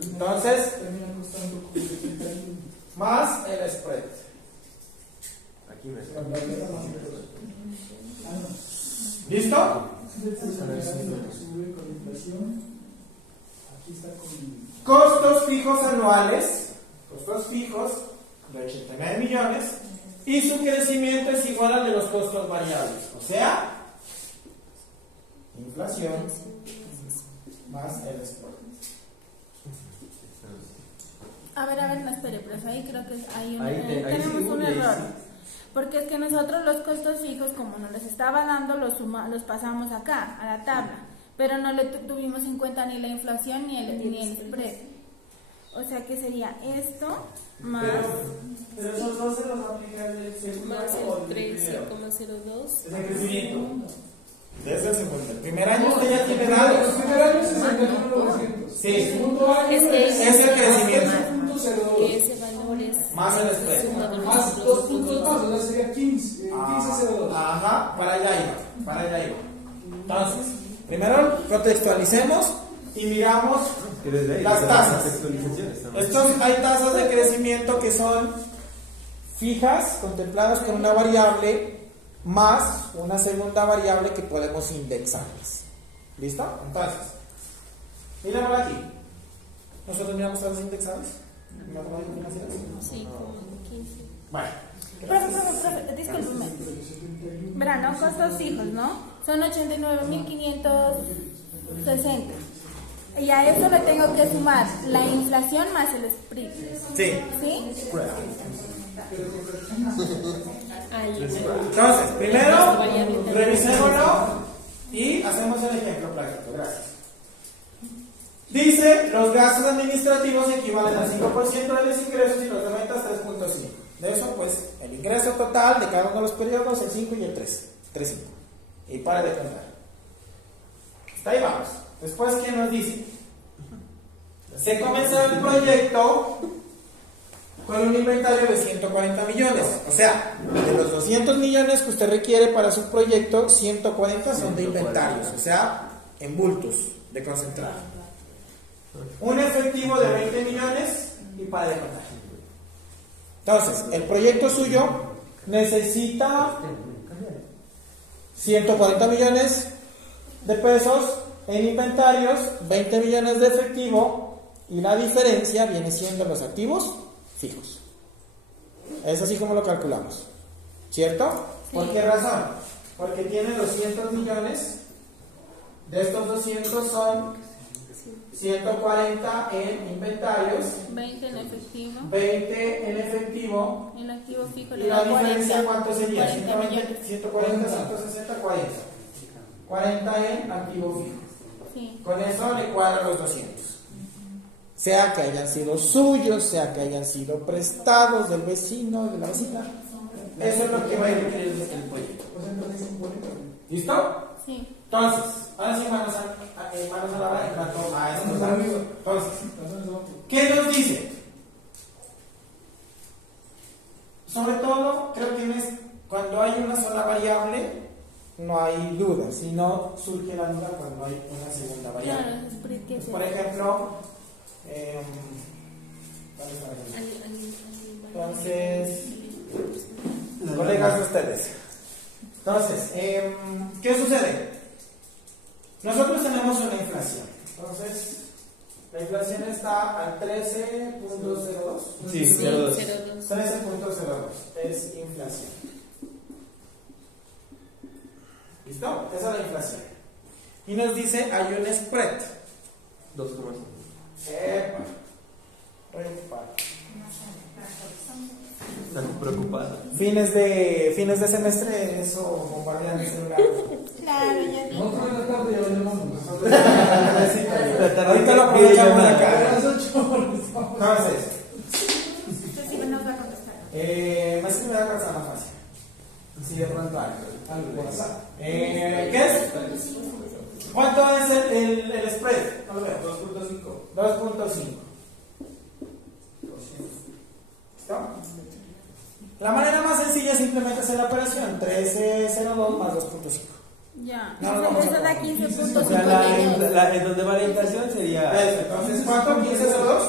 Entonces, Termina costando como 71. más el spread. Aquí me ¿Listo? Sube con inflación. Aquí está con. Costos fijos anuales, costos fijos de 89 millones, y su crecimiento es igual al de los costos variables, o sea, inflación más el spread. A ver, no espere, profe, ahí creo que hay Ahí tenemos sí, un ahí error. sí. Porque es que nosotros los costos fijos, como nos los estaba dando, los pasamos acá, a la tabla. Pero no le tuvimos en cuenta ni la inflación ni el spread. O sea que sería esto más... Pero esos dos se los aplica el segundo Más o el el primero. 13,02. Es el crecimiento. Desde el segundo. El primer año usted ya tiene datos. Los primeros años 61.900. Sí. El segundo año Es que es el crecimiento. 2.02. Que ese valor es Más el spread. suma de los Más otros 2 puntos más, o sea, sería 15.02. Ajá, para allá iba. Entonces, primero contextualicemos y miramos las tasas. Hay tasas de crecimiento que son fijas, contempladas con una variable más una segunda variable que podemos indexarlas. ¿Listo? Entonces, mirémoslo aquí. ¿Nosotros miramos tasas indexadas? ¿Matemáticas financieras? Sí, como 15. Bueno. Profe, discúlpeme. Verán, ¿no? Costos fijos, ¿no? Son 89.560. Y a eso le tengo que sumar la inflación más el spread. Sí. ¿Sí? Ahí. Entonces, primero, revisémoslo y hacemos el ejemplo práctico. Gracias. Dice, los gastos administrativos equivalen al 5% de los ingresos y los de ventas 3.5. De eso, pues, el ingreso total de cada uno de los periodos, el 5 y el 3. 3.5. Y para de contar. Hasta ahí vamos. Después, ¿qué nos dice? Se comenzó el proyecto con un inventario de 140 millones. O sea, de los 200 millones que usted requiere para su proyecto, 140 son de inventarios, o sea, en bultos de concentrado. Un efectivo de 20 millones y para de contar. Entonces, el proyecto suyo necesita 140 millones de pesos en inventarios, 20 millones de efectivo, y la diferencia viene siendo los activos fijos. Es así como lo calculamos, ¿cierto? Sí. ¿Por qué razón? Porque tiene 200 millones, de estos 200 son 140 en inventarios, 20 en efectivo. 20 en efectivo, El activo fijo y le la da diferencia 40. ¿cuánto sería? 40 millones. 140, 160, 40. 40 en activo fijo. Sí. Con eso le cuadran los 200. Sea que hayan sido suyos, sea que hayan sido prestados del vecino, de la vecina. Eso es lo que va a ir requiriendo el proyecto. ¿Listo? Sí. Entonces, ahora sí, manos a la hora en cuanto a estos datos. Entonces, ¿qué nos dice? Sobre todo, creo que cuando hay una sola variable, no hay duda, sino surge la duda cuando hay una segunda variable. Claro, el spread que se... Por ejemplo, entonces, colegas de ustedes. Entonces, ¿qué sucede? Nosotros tenemos una inflación. Entonces, La inflación está al 13.02. Sí, 02. 13.02 es inflación. ¿Listo? Esa es la inflación. Y nos dice hay un spread. 2,5. Epa. Epa. Están preocupadas. Fines de semestre, eso bombardean el celular. Claro, ya vi. Nosotros en la tarde ya lo llamamos. Ahorita lo aprovechamos A acá. las 8 Entonces, Usted sí nos va a contestar. más que me da más fácil. Si de pronto algo por acá. ¿Qué es? ¿Cuánto es el spread? No lo veo. 2.5. 2.5. ¿Listo? La manera más sencilla es simplemente hacer la operación 13.02 más 2.5. Ya. No, no, vamos a Eso da ver. 15.52. O sea, en donde va la inflación sería. Entonces, ¿cuánto? 15.02.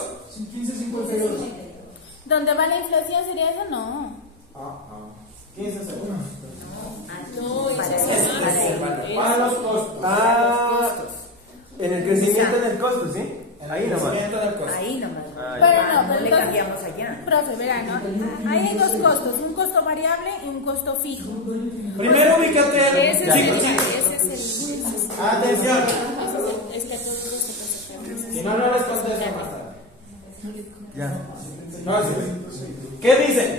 15.52. ¿Dónde va la inflación sería eso? No. 15 segundos. No, Para los costos. Ah, en el crecimiento del costo, ¿sí? Ahí nomás. Crecimiento del costo. ahí nomás. Pero no, No pero le entonces- cambiamos allá. Profe, verá, ¿no? Ahí hay dos costos, un costo variable y un costo fijo. Primero ubícate. Ese es el. Atención. Es que a todos los que Si no, no les contesto más tarde. Ya. Entonces, ¿qué dicen?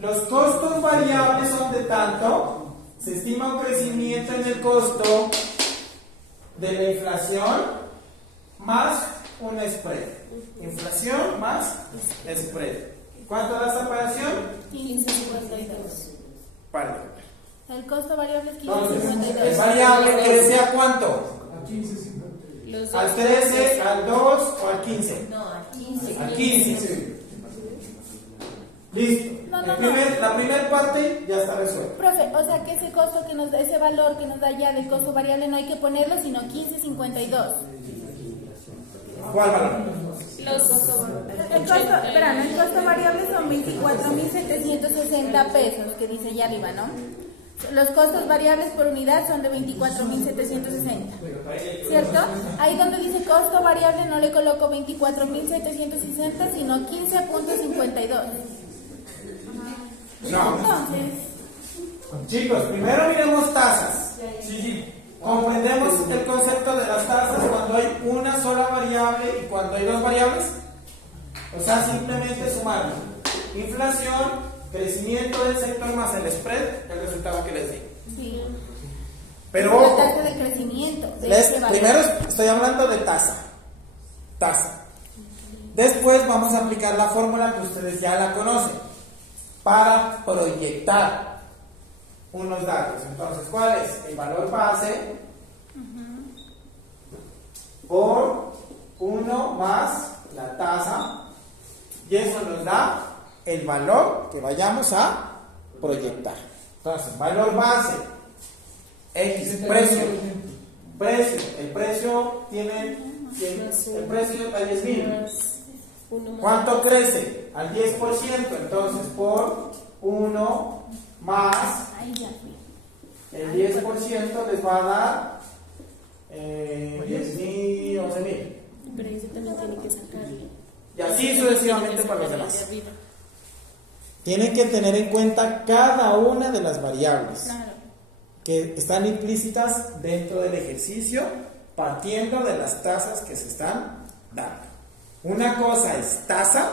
Los costos variables son de tanto, se estima un crecimiento en el costo de la inflación más un spread. Inflación más spread. ¿Cuánto da esta operación? 15.52. Vale. El costo variable es Entonces, el 15.52. variable crece a cuánto? A 15.52. Los ¿Al 13, al 2 o al 15? No, a 15. Al 15. Listo. No, no, La primera parte ya está resuelta. Profe, o sea que ese costo que nos da, ese valor que nos da ya del costo variable no hay que ponerlo, sino 15.52. ¿Cuál valor? El costo variable son 24.760 pesos, que dice allá arriba, ¿no? Los costos variables por unidad son de 24.760. ¿Cierto? Ahí donde dice costo variable no le coloco 24.760, sino 15.52. No. Entonces, Chicos, primero miremos tasas. Comprendemos el concepto de las tasas cuando hay una sola variable y cuando hay dos variables. O sea, simplemente sumar inflación, crecimiento del sector más el spread, el resultado que les di. sí. Pero La ojo, tasa de crecimiento. De ese valor. primero estoy hablando de tasa. Tasa. Después vamos a aplicar la fórmula que ustedes ya la conocen para proyectar unos datos. Entonces, ¿cuál es? El valor base por 1 más la tasa, y eso nos da el valor que vayamos a proyectar. Entonces, valor base, X, precio. El precio tiene, el precio a 10.000. ¿Cuánto crece? Al 10%. Entonces, por 1 más Ahí ya fui. el 10% les va a dar 10.000, 11.000. Pero eso también tiene que sacarle. Y así sucesivamente para los demás. Tienen que tener en cuenta cada una de las variables Claro. que están implícitas dentro del ejercicio, partiendo de las tasas que se están dando. Una cosa es tasa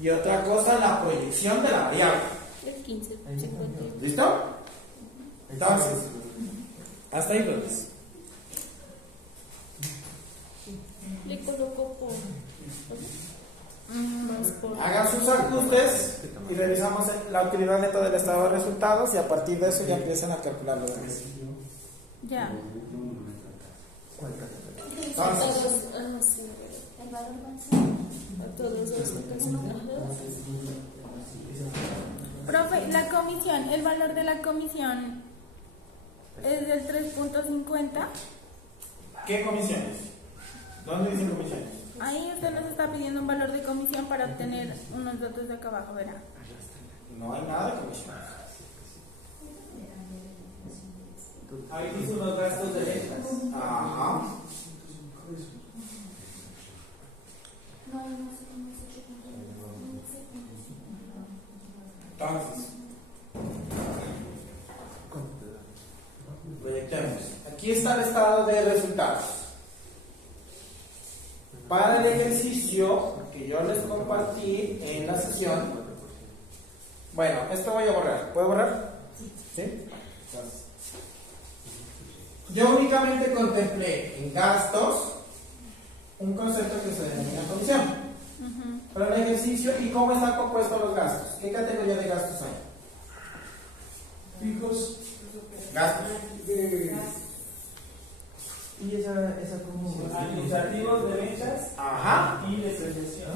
y otra cosa la proyección de la variable. El 15, 50. ¿Listo? Entonces, hasta ahí pues. Le coloco por. Más por. Hagan sus ajustes y revisamos la utilidad neta del estado de resultados y a partir de eso ya empiezan a calcular lo demás. Ya. Entonces, Todos. Ah, sí. A todos los Profe, la comisión, el valor de la comisión es del 3.50. ¿qué comisiones? ¿Dónde dicen comisiones? Ahí usted nos está pidiendo un valor de comisión para obtener unos datos de acá abajo, verá. No hay nada de comisiones. Ahí dice unos gastos de ventas. Ajá. Entonces, proyectemos. Aquí está el estado de resultados. Para el ejercicio que yo les compartí en la sesión, bueno, esto voy a borrar. ¿Puedo borrar? ¿Sí? Entonces, yo únicamente contemplé en gastos un concepto que se denomina comisión. Para el ejercicio, ¿y cómo están compuestos los gastos? ¿Qué categoría de gastos hay? Fijos. Gastos. Y esa como. Administrativos de ventas Ajá. y depreciación.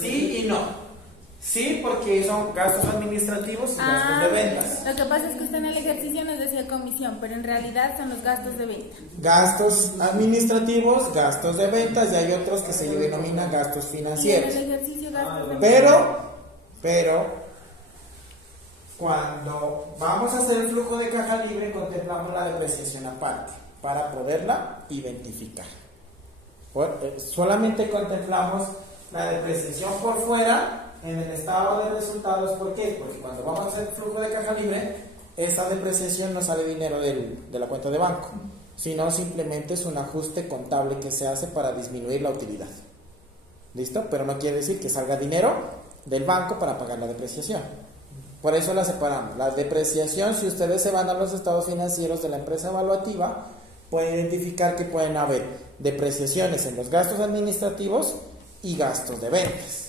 Sí y no. Sí, porque son gastos administrativos y gastos de ventas. Lo que pasa es que usted en el ejercicio nos decía comisión, pero en realidad son los gastos de venta. Gastos administrativos, gastos de ventas, y hay otros que se denominan gastos Y en financieros. el ejercicio gastos de venta. Pero, cuando vamos a hacer el flujo de caja libre, contemplamos la depreciación aparte, para poderla identificar. Solamente contemplamos la depreciación por fuera en el estado de resultados. ¿Por qué? Porque cuando vamos a hacer el flujo de caja libre, esa depreciación no sale dinero de la cuenta de banco, sino simplemente es un ajuste contable que se hace para disminuir la utilidad. ¿Listo? Pero no quiere decir que salga dinero del banco para pagar la depreciación. Por eso la separamos. La depreciación, si ustedes se van a los estados financieros de la empresa evaluativa, pueden identificar que pueden haber depreciaciones en los gastos administrativos y gastos de ventas.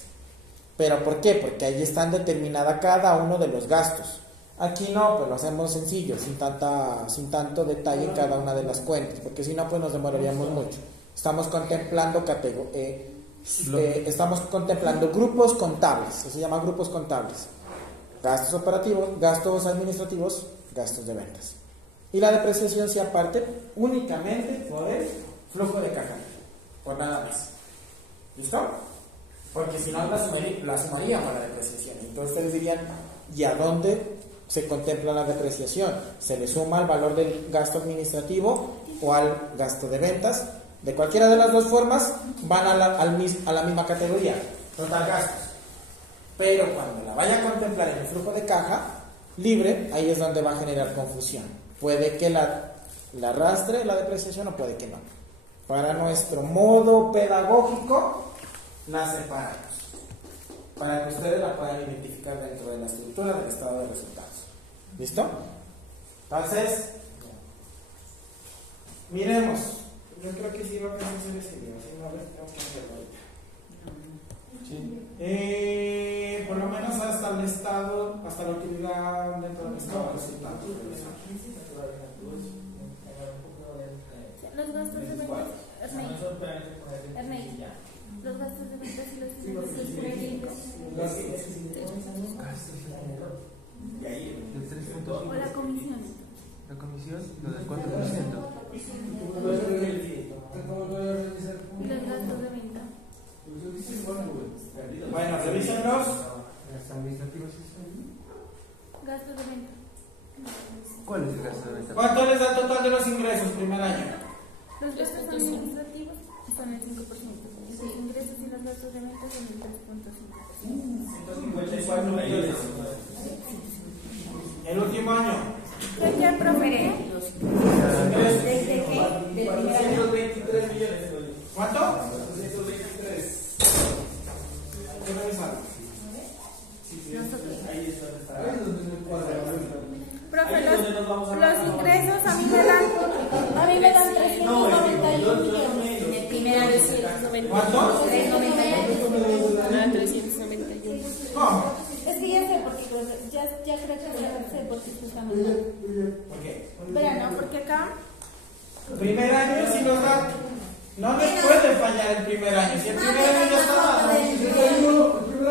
¿Pero por qué? Porque ahí están determinadas cada uno de los gastos. Aquí no, pues lo hacemos sencillo, sin tanto detalle en cada una de las cuentas, porque si no, pues nos demoraríamos mucho. Estamos contemplando grupos contables, se llaman grupos contables. Gastos operativos, gastos administrativos, gastos de ventas. Y la depreciación se aparte únicamente por el flujo de caja, por nada más. ¿Listo? Porque si no, la sumaríamos la depreciación. Entonces ustedes dirían, ¿y a dónde se contempla la depreciación? ¿Se le suma al valor del gasto administrativo o al gasto de ventas? De cualquiera de las dos formas van a la misma categoría, total gastos. Pero cuando la vaya a contemplar en el flujo de caja libre, ahí es donde va a generar confusión. Puede que la arrastre la depreciación o puede que no. Para nuestro modo pedagógico, la separamos para que ustedes la puedan identificar dentro de la estructura del estado de resultados. ¿Listo? Entonces, miremos. Yo creo que sí va a pensar en este video. Si no, a ver, tengo que hacerlo ahorita. Por lo menos hasta el estado, hasta la utilidad dentro del estado de resultados. Los gastos de ventas, Ernei, los gastos de ventas y los ingresos. O la comisión. La comisión, lo del 4%. Y los gastos de venta. Bueno, revísenlos. Los administrativos. Gastos de venta. ¿Cuál es el gasto de venta? ¿Cuánto les da el total de los ingresos primer año? Los gastos administrativos son el 5%. Los ingresos y los gastos de venta son el 3.5%. 154 millones. El último año. ¿Qué profe? ¿Desde qué? Del primer año. 223 millones. ¿Cuánto? 223. ¿Qué revisaron? Ahí es donde está. Profe, los ingresos a mí me dan 391. En el primer año 391. ¿Cuánto? 391. ¿Cómo? Es que ya sé porque ya creo que ya sé por qué estamos mal. ¿Por qué? Espera, no, porque acá Primer año si nos da. No les puede fallar el primer año. Si el primer año ya está.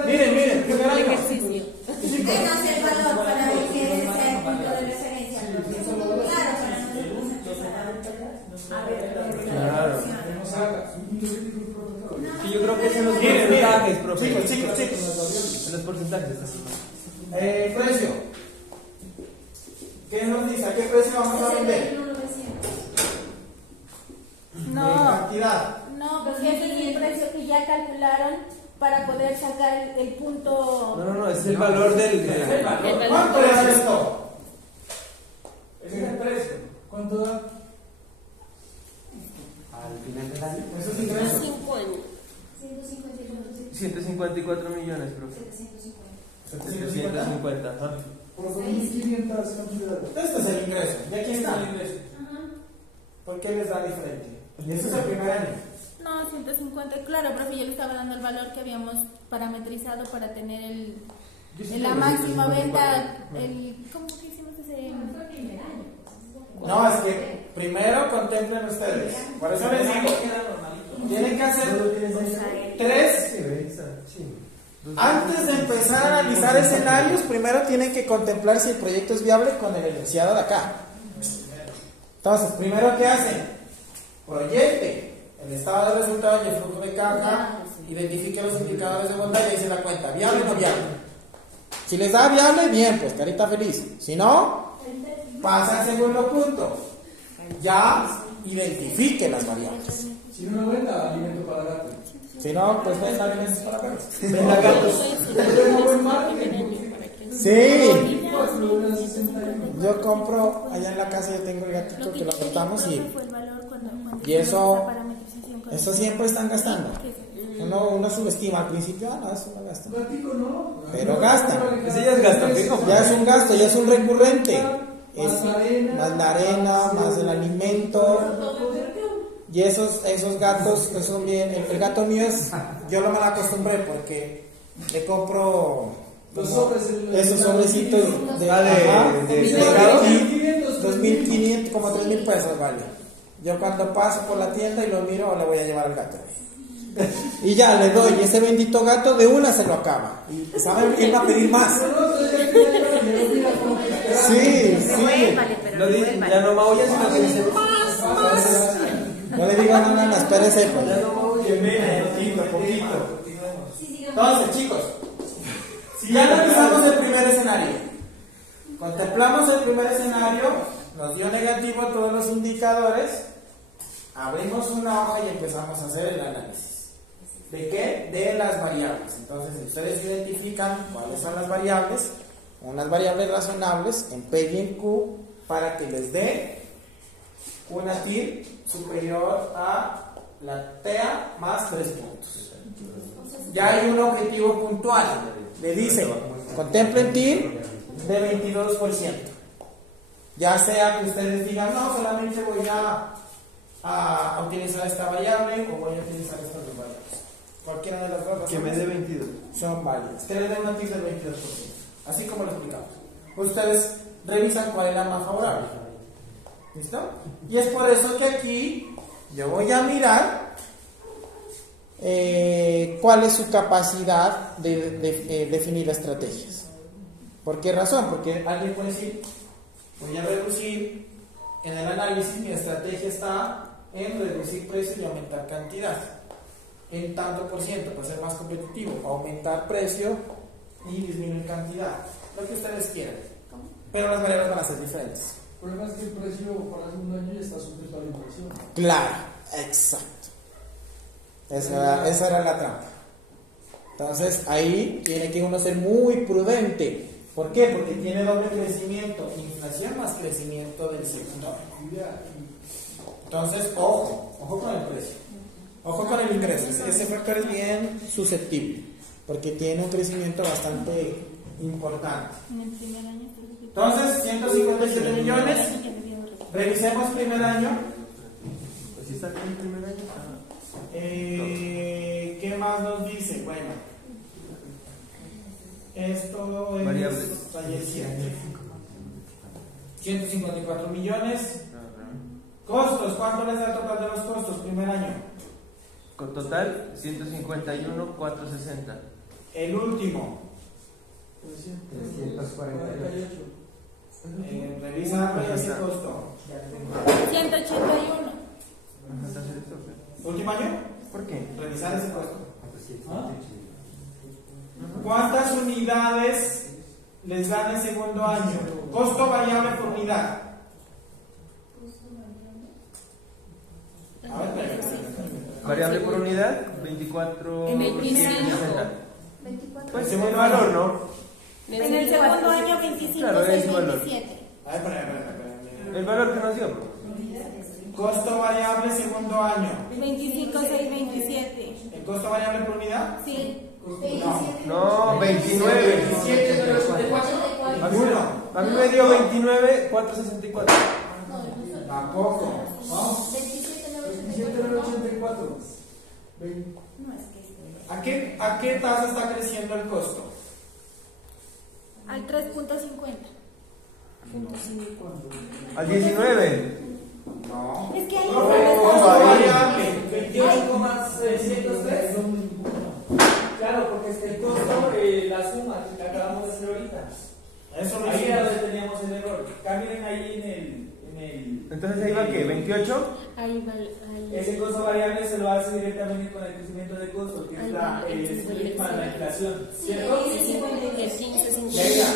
Miren, primer año. Ejercicio. Denos el valor para que sea el punto de referencia. Claro, para nosotros. Claro. Y yo creo que es en los Miren, porcentajes, profe. chicos. En los porcentajes. Precio. ¿Qué nos dice? ¿A qué precio vamos a vender? cantidad. No, porque ese es el precio que ya calcularon para poder sacar el punto. No, es el valor del. ¿Cuánto es esto? Ese es el precio. ¿Cuánto da? Al final del año. Eso es ingreso. 154 millones, profe. 750, ajá. Por 2.500 cantidades. Este es el ingreso. Y aquí está. El ingreso. ¿Por qué les da diferente? Y este es el primer año. No, 150, claro, profe, yo le estaba dando el valor que habíamos parametrizado para tener la máxima venta, ¿cómo que hicimos ese? No, es que primero contemplen ustedes. Por eso les digo, tienen que hacer 3. Antes de empezar a analizar escenarios, primero tienen que contemplar si el proyecto es viable con el enunciado de acá. Entonces, primero, ¿qué hacen? Proyecte el estado de resultados y el flujo de caja, identifique los indicadores de bondad y dice la cuenta, ¿viable o no viable? Si les da viable, bien, pues carita feliz. Si no, pasa al segundo punto. Ya identifique las variables. Si no me venda, alimento para gatos. Si no, pues venda alimentos para perros. Venda gatos. Sí. Pues lo venden a 61. Yo compro, allá en la casa yo tengo el gatito Lo que que lo yo dije, adoptamos profe, y fue el valor cuando y eso- hicimos esa parametrización con eso el- siempre están gastando. Sí. Uno subestima al principio, no, eso no gasta. Gatico, ¿no? Pero gastan. Ese ya es gasto fijo. Ya es un gasto, ya es un recurrente. Más Es la arena, más la arena, más el alimento. Y esos gatos, que son bien. El gato mío es. Yo no me la acostumbré porque le compro. Los como sobres, esos sobrecitos de. Ah, de ajá, pescado. 2.500, como 3.000 pesos, vale. Yo cuando paso por la tienda y lo miro, le voy a llevar al gato. Y ya le doy, y ese bendito gato de una se lo acaba. Y saben, él va a pedir más. Sí, sí. No dice, ya no maulla, sino que dice Yo le digo, no, espérese, pues. ya no maulla. Poquito. Entonces, chicos, si ya analizamos el primer escenario, contemplamos el primer escenario, nos dio negativo todos los indicadores, abrimos una hoja y empezamos a hacer el análisis. ¿De qué? De las variables. Entonces, si ustedes identifican cuáles son las variables, unas variables razonables en P y en Q, para que les dé una TIR superior a la TEA más 3 puntos. Ya hay un objetivo puntual. Le dice, contemplen TIR de 22%. Ya sea que ustedes digan, no, solamente voy a utilizar esta variable o voy a utilizar estas dos variables. Cualquiera de las dos Que me dé 22. son válidas. Que les dé una TIR del 22%. Así como lo explicamos. Ustedes revisan cuál es la más favorable. ¿Listo? Y es por eso que aquí yo voy a mirar cuál es su capacidad de definir estrategias. ¿Por qué razón? Porque alguien puede decir, voy a reducir en el análisis, mi estrategia está en reducir precios y aumentar cantidad. En tanto por ciento, para ser más competitivo, aumentar precio y disminuir cantidad. Lo que ustedes quieran. Pero las variables van a ser diferentes. El problema es que el precio para el segundo año ya está sujeto a la inflación. Claro, exacto. Esa era la trampa. Entonces ahí tiene que uno ser muy prudente. ¿Por qué? Porque tiene doble crecimiento, inflación más crecimiento del segundo año. Entonces, ojo con el precio. Ojo con el ingreso. Ese factor es bien susceptible porque tiene un crecimiento bastante importante. En el primer año. Entonces, 157 millones. Revisemos primer año. Pues si está bien el primer año. ¿Qué más nos dice? Bueno, esto es Variables. taller 7. 154 millones. Costos, ¿cuánto les da el total de los costos primer año? Con total 151,460. El último. 348. Revisa ese costo. 181. ¿Último año? ¿Por qué? Revisar ese costo. ¿Cuántas unidades les dan el segundo año? Costo variable por unidad. A ver, espérame. Variable por unidad, 24. En el primer año. Pues en el valor, ¿no? En el segundo año 25, Claro, es el valor. 27. A ver, espera. El valor que nos dio, bro. Costo variable segundo año. 25, 6, 27. ¿El costo variable por unidad? Sí. No, 29. 1. A mí me dio 29, 464. Tampoco. 27,84. ¿A qué tasa está creciendo el costo? Al 3.50. Al 19. No. Es que ahí Costo variable. 28,603. Claro, porque es que el costo, la suma que acabamos de hacer ahorita. Eso lo Ahí era hicimos. donde teníamos el error. Cambien ahí en el. Entonces ahí va ¿qué? 28. Ahí va. Ese costo variable se lo hace directamente con el crecimiento de costo, que es Ahí la va, el split más la inflación. Sí, ¿Cierto? el 52. El 15, Y ahí va.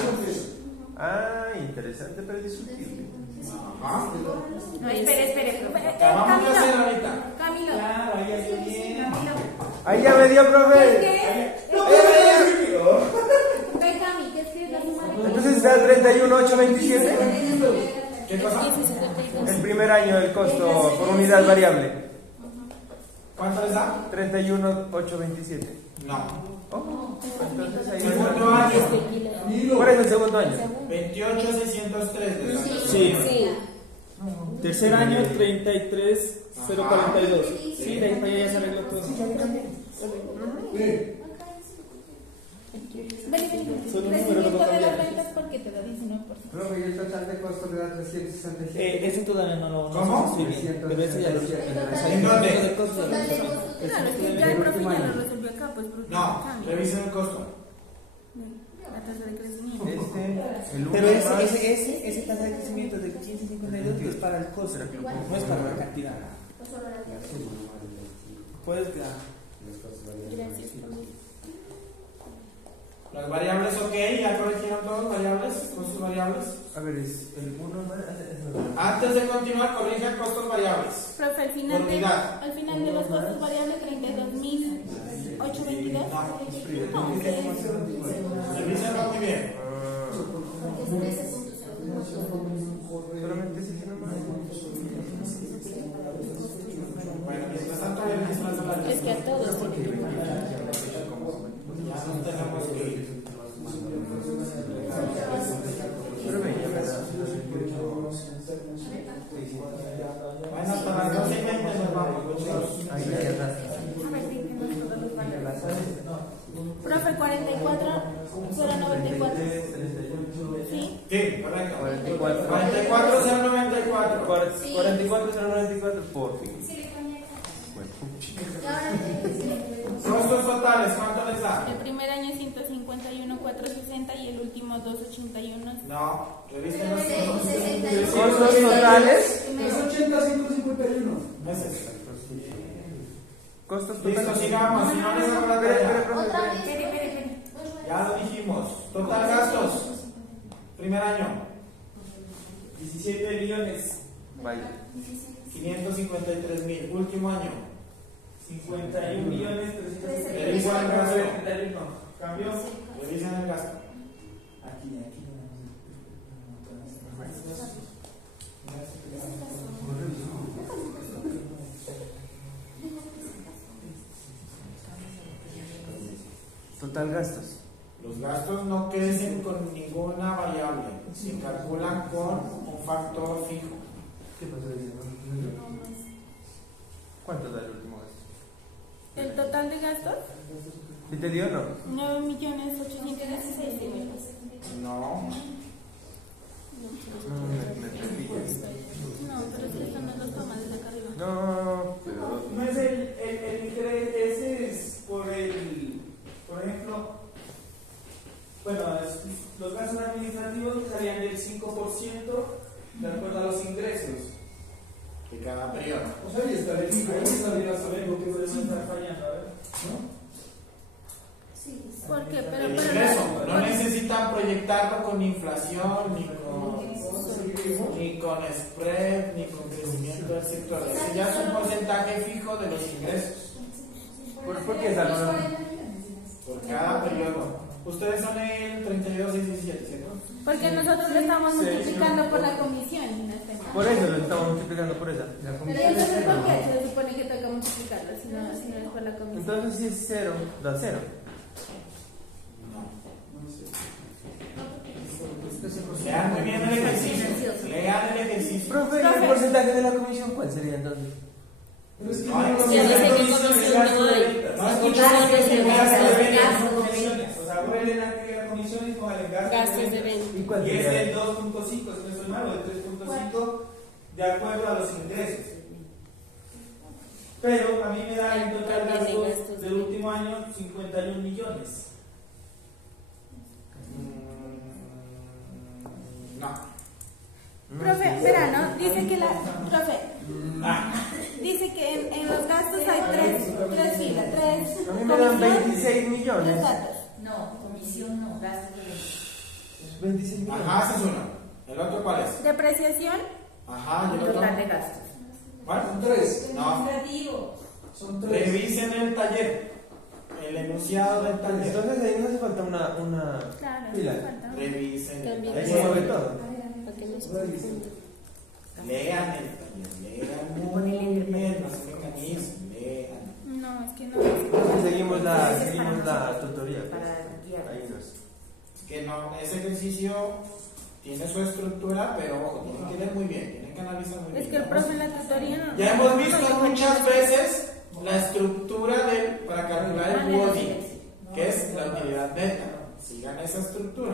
Ah, interesante pero discutible. Ajá. No, espere. ¿Qué vamos a hacer ahorita? Camilo. Claro, ahí ya está bien. Ahí ya me dio, profe. Ve, Cami, ¿qué es que es la suma de Entonces está 31,827. ¿Qué cosa? El primer año del costo por unidad variable. ¿Cuánto les da? 31,827. No. Oh, entonces ahí Segundo año. ¿Cuál es el segundo año? 28,603. les da. Sí. Tercer año, 33,042. Sí, de ahí para allá ya se arregló todo. Son un número, no crecimiento de cambiar. las ventas porque te da 19%. Profe, ¿y el total de costo le da 367? Ese todavía no ¿Cómo? estoy viendo, pero ese ya lo ¿En dónde? Claro, es que ya el profe ya lo resolvió acá, pues porque No, cambia. revisen el costo. La tasa de crecimiento. el Pero uno más. ese tasa de crecimiento de 15,52 es para el costo, no es para la cantidad. Puedes quedar. Las variables, ok, ya corrigieron todos, variables, costos variables. A ver, es el 1 más. Antes de continuar, corrijan costos variables. Profe, al Por final unidad. de los costos variables, 32.822. Revísenlo muy bien. Solamente ese nomás. Bueno, mientras tanto, ya les paso la Es que a todos. Ya no tenemos que ir. Pero ven, ya me da. Bueno, hasta las 12:20 nos vamos, muchachos. Ahí ya está. Profe, 44,094. ¿Sí? Sí, correcto. 44. 44,094. 44,094 por fin. Bueno, Costos totales, ¿cuánto les da? El primer año 151,460 y el último 281. No, revisen los costos. costos totales. 380,551. Meses. Costos Listo, totales. sigamos, si no les hago la Espere, tarea. profe, espere. Ya lo dijimos. Total gastos. Primer año, 17 millones, Vaya. 553,000. Último año, 51 millones, 300. Revisa el gasto. ¿Cambió? Revisen el gasto. Aquí. Total gastos. Los gastos no crecen con ninguna variable. Se calculan con un factor fijo. ¿Qué pasó? ¿Cuánto da el último gasto? El total de gastos, ¿Sí te dio o no? 9.816.000. No. Me pillas. No, pero si eso no lo toma desde acá arriba. No, pero. No es el interés, ese es por ejemplo, bueno, los gastos administrativos estarían del 5% de acuerdo a los ingresos. De cada periodo. O sea, ahí está el equipo, ahí está el Lo que por eso está fallando, a ver. ¿Por qué? El ingreso. No necesitan proyectarlo con inflación ni con ni con spread, ni con crecimiento del sector. Ese ya es un porcentaje fijo de los ingresos. ¿Por qué esa no? Por cada periodo. Ustedes son el 32,617, ¿cierto? Porque nosotros lo estamos multiplicando por la comisión. Y no está. Por eso lo estamos multiplicando por esa. Pero entonces, ¿por qué se supone que toca multiplicarlo si no es por la comisión? Entonces, si es 0, da 0. Lean muy bien el ejercicio. Lean el ejercicio. Profe, ¿y el porcentaje de la comisión cuál sería entonces? No, es que Ya no sé qué comisión no hay. O sea, por el agregar comisiones con el Gastos de venta. ¿Y cuál Y es sería? del 2.5, si no estoy mal, o del 3.5, de acuerdo a los ingresos. Pero a mí me da en total gastos del último año 51 millones. No. Profe, verá, ¿no? Dice que dice que en los gastos hay tres filas, tres. A mí me dan 26 millones. Tres datos. No, comisión no, gastos de venta. 26 millones. Ajá, ese es uno. ¿El otro cuál es? Depreciación, Ajá, ¿y el otro? Total de gastos. ¿Cuál? Son 3. No. Son 3. Revisen el taller. El enunciado del taller. Entonces ahí no hace falta una claro, fila. falta. Revisen el También. Ahí se mueve taller. todo. ¿Para qué nos confunden? Lean el taller. Lean muy bien. No se mecanismo. Lean. No, es que no. Entonces seguimos la tutoría. Para guiar. Ahí nos. Que no, ese ejercicio tiene su estructura, pero ojo, tienen que leer muy bien, tienen que analizar muy bien. Es que el profe en la tutoría no. Ya hemos visto muchas veces la estructura para calcular el wording, que es la utilidad neta. Sigan esa estructura.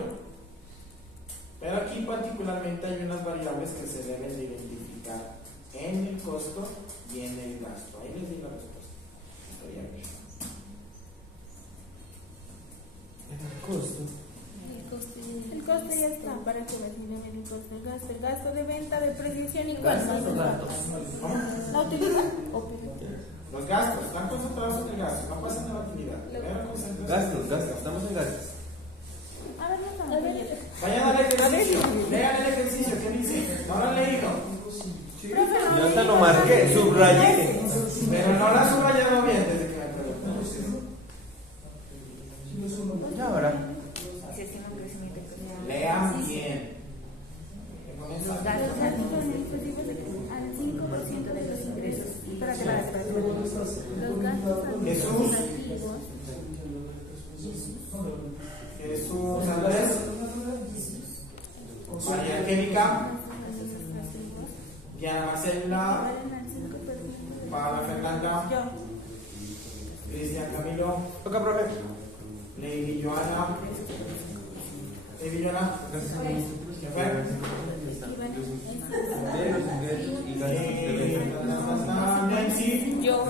Pero aquí particularmente hay unas variables que se deben de identificar en el costo y en el gasto. Ahí les di la respuesta. Estaría bien. El costo. El costo ya está para que reciban el costo, el gasto de venta, depreciación y Gastos o cosas. datos. La utilidad. Los gastos están concentrados en el gasto, no pasan en la utilidad. Primero concéntrense. Gastos, estamos en gastos. A ver, no, a ver. Vayan al ejercicio, lean el ejercicio, ¿qué dice? No lo han leído, Yo hasta lo marqué, subrayé. pero no lo han subrayado bien desde que me preguntaron. Y ahora, Si es que no crecimiento. Lean bien. Los gastos Al 5% de los ingresos. Espérate. Los gastos Jesús. administrativos. Jesús Andrés, María Angélica, Diana Marcela, Paula Fernanda, Cristian Camilo, toca, profe. Lady Joana, ¿qué fue? Nancy, Yo.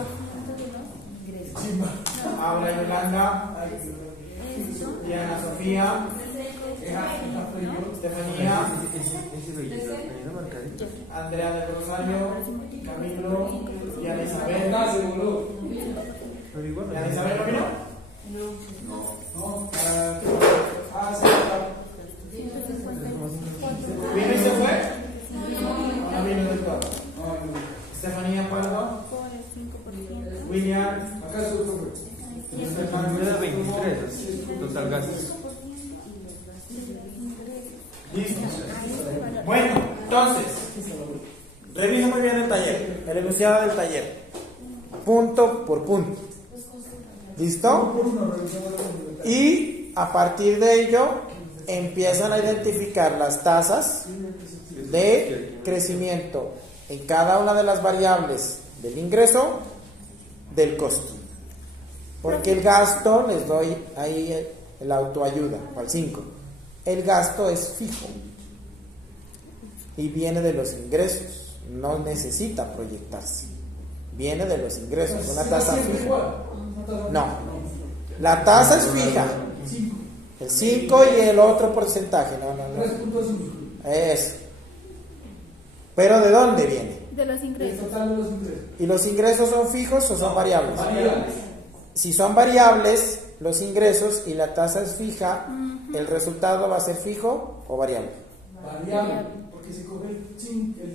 Aura Yolanda, Diana Sofía, Estefanía, Andrea del Rosario, Camilo, Diana Isabel. Pero igual, ¿Diana Isabel no vino? No. ¿Vino y se fue? No vino del todo. Estefanía Pardo, William, Acá es otro, güey. me da 23. Total gastos. Listo. Bueno, entonces, revisa muy bien el taller, el enunciado del taller, punto por punto. ¿Listo? Y a partir de ello empiezan a identificar las tasas de crecimiento en cada una de las variables del ingreso, del costo. Porque el gasto, les doy ahí el autoayuda, al 5. El gasto es fijo y viene de los ingresos, no necesita proyectarse. Viene de los ingresos, una tasa fija. No, la tasa es fija. El 5 y el otro porcentaje, no. 3.5. Es. Pero ¿de dónde viene? De los El ingresos. total de los ingresos. ¿Y los ingresos son fijos o son variables? Variables. Si son variables, los ingresos y la tasa es fija, ¿el resultado va a ser fijo o variable? variable, porque se coge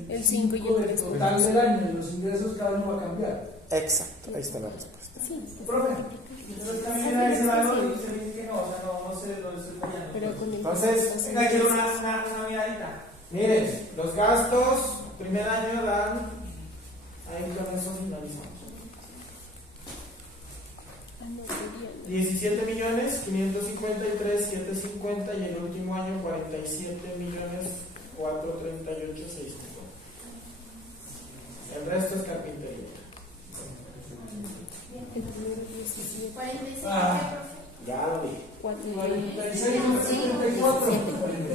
el 5 5 y el del total del año y los ingresos cada uno va a cambiar. Exacto, ahí está la respuesta. Profe, pero también era ese valor y usted dice que no, o sea, no sé, lo estoy fallando. Entonces, Venga, quiero una miradita. miren, los gastos, primer año dan, ahí con eso finalizamos. 17.553.750 y el último año 47.438.650. El resto es carpintería. Ya lo dije.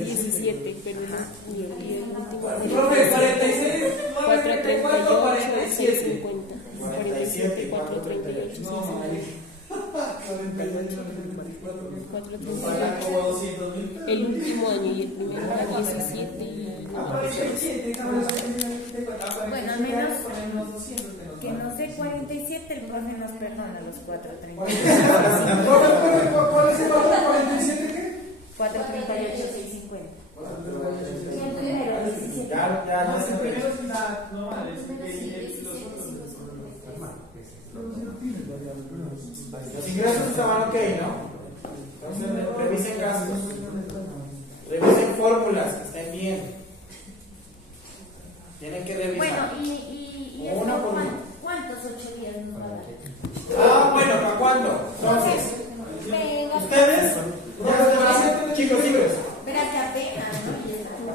17, pero y el último Profe, 46, 438, 650. 47 y 438. No, madre. 438. Pagan como 200.000. El último año y el primer año 17 y Bueno, al menos que no sé 47, el profe nos perdona los 438. ¿Cuál es el valor? ¿47 qué? 438, 650. Ya no se puede. Los ingresos estaban ok, ¿no? Entonces revisen gastos, revisen fórmulas, que estén bien. Tienen que revisar. Bueno, y Uno por uno. ¿cuántos 8 días nos va a dar? Bueno, ¿para cuándo? Entonces, Venga. ustedes, chicos, chicos, Pero que apenas, ¿no?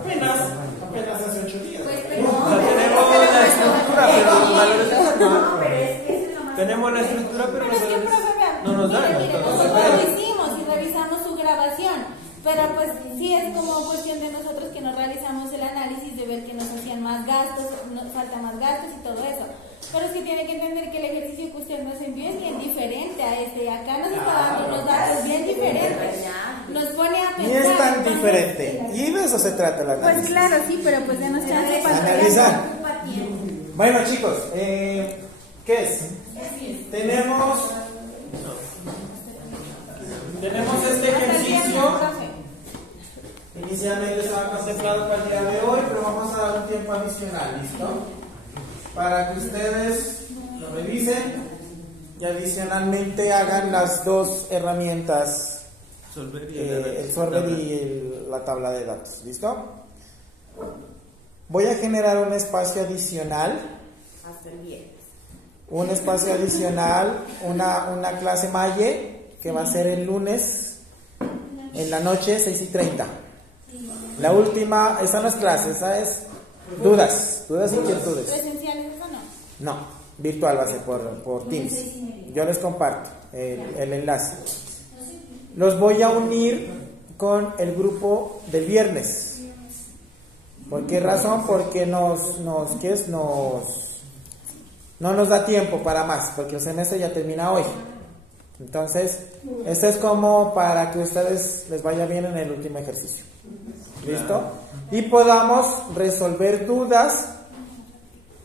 apenas hace 8 días. Pues, Tenemos la estructura, pero los valores no, pero es que eso es lo más. tenemos la estructura, pero Pero los es que, valores profe, vean, no nos dan. mire, Entonces, nosotros lo hicimos y revisamos su grabación, pero pues sí es como cuestión de nosotros que nos realizamos el análisis de ver que nos hacían más gastos, nos faltan más gastos y todo eso. Pero es que tiene que entender que el ejercicio que usted nos envió es bien diferente a este. Acá nos está dando unos datos bien diferentes. Nos pone a pensar. Ni es tan entonces, diferente. Y de eso se trata la Pues análisis. claro, sí, pero pues denos chance para Analizar. Bueno, chicos, ¿qué es? Tenemos este ejercicio. Inicialmente estaba contemplado para el día de hoy, pero vamos a dar un tiempo adicional, ¿listo? Para que ustedes lo revisen y adicionalmente hagan las dos herramientas, el solver y la tabla de datos, ¿listo? Voy a generar un espacio adicional. Hasta el viernes. Un espacio adicional, una clase Maye que va a ser el lunes en la noche 6:30. La última, esas son las clases, esa es dudas y inquietudes. ¿Presenciales o no? No, virtual va a ser por Teams. Yo les comparto el enlace. Los voy a unir con el grupo del viernes. ¿Por qué razón? Porque no nos da tiempo para más, porque el semestre ya termina hoy. Entonces, esto es como para que ustedes les vaya bien en el último ejercicio. ¿Listo? Y podamos resolver dudas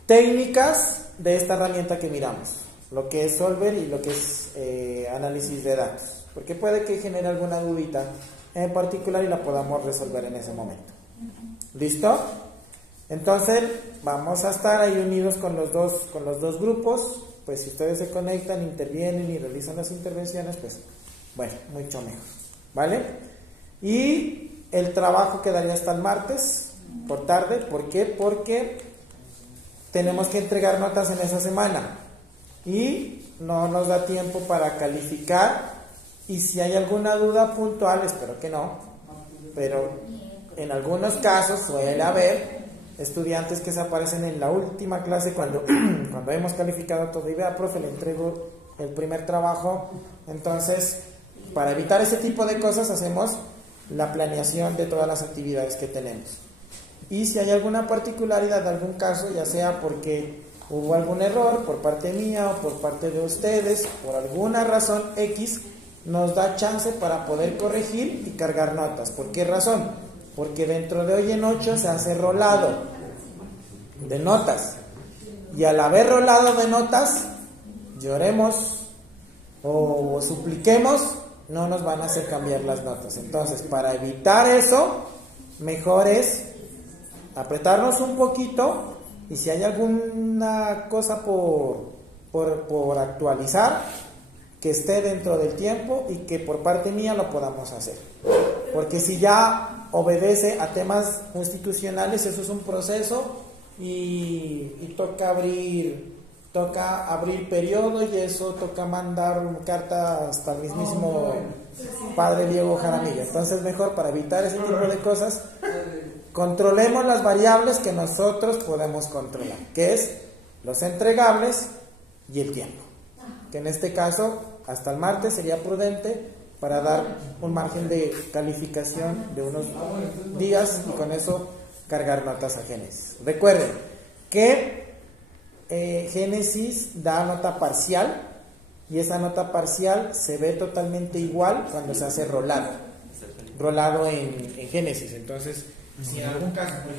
técnicas de esta herramienta que miramos, lo que es solver y lo que es análisis de datos, porque puede que genere alguna dudita en particular y la podamos resolver en ese momento. ¿Listo? Entonces vamos a estar ahí unidos con los dos grupos. Pues si ustedes se conectan, intervienen y realizan las intervenciones, pues bueno, mucho mejor, ¿vale? Y el trabajo quedaría hasta el martes por tarde. ¿Por qué? Porque tenemos que entregar notas en esa semana y no nos da tiempo para calificar. Y si hay alguna duda puntual, espero que no, pero en algunos casos suele haber estudiantes que se aparecen en la última clase cuando hemos calificado todo y vea, profe, le entrego el primer trabajo. Entonces, para evitar ese tipo de cosas, hacemos la planeación de todas las actividades que tenemos. Y si hay alguna particularidad de algún caso, ya sea porque hubo algún error por parte mía o por parte de ustedes, por alguna razón X, nos da chance para poder corregir y cargar notas. ¿Por qué razón? Porque dentro de hoy en 8 se hace rolado de notas. Y al haber rolado de notas, lloremos o supliquemos, no nos van a hacer cambiar las notas. Entonces, para evitar eso, mejor es apretarnos un poquito y si hay alguna cosa por actualizar, que esté dentro del tiempo y que por parte mía lo podamos hacer. Porque si ya obedece a temas constitucionales, eso es un proceso y toca abrir periodo y eso toca mandar carta hasta el mismísimo padre Diego Jaramillo. Entonces mejor para evitar ese tipo de cosas, controlemos las variables que nosotros podemos controlar, que es los entregables y el tiempo, que en este caso hasta el martes sería prudente para dar un margen de calificación de unos días y con eso cargar notas a Génesis. Recuerden que Génesis da nota parcial y esa nota parcial se ve totalmente igual cuando se hace rolado en Génesis. Entonces, si en algún caso, por ejemplo,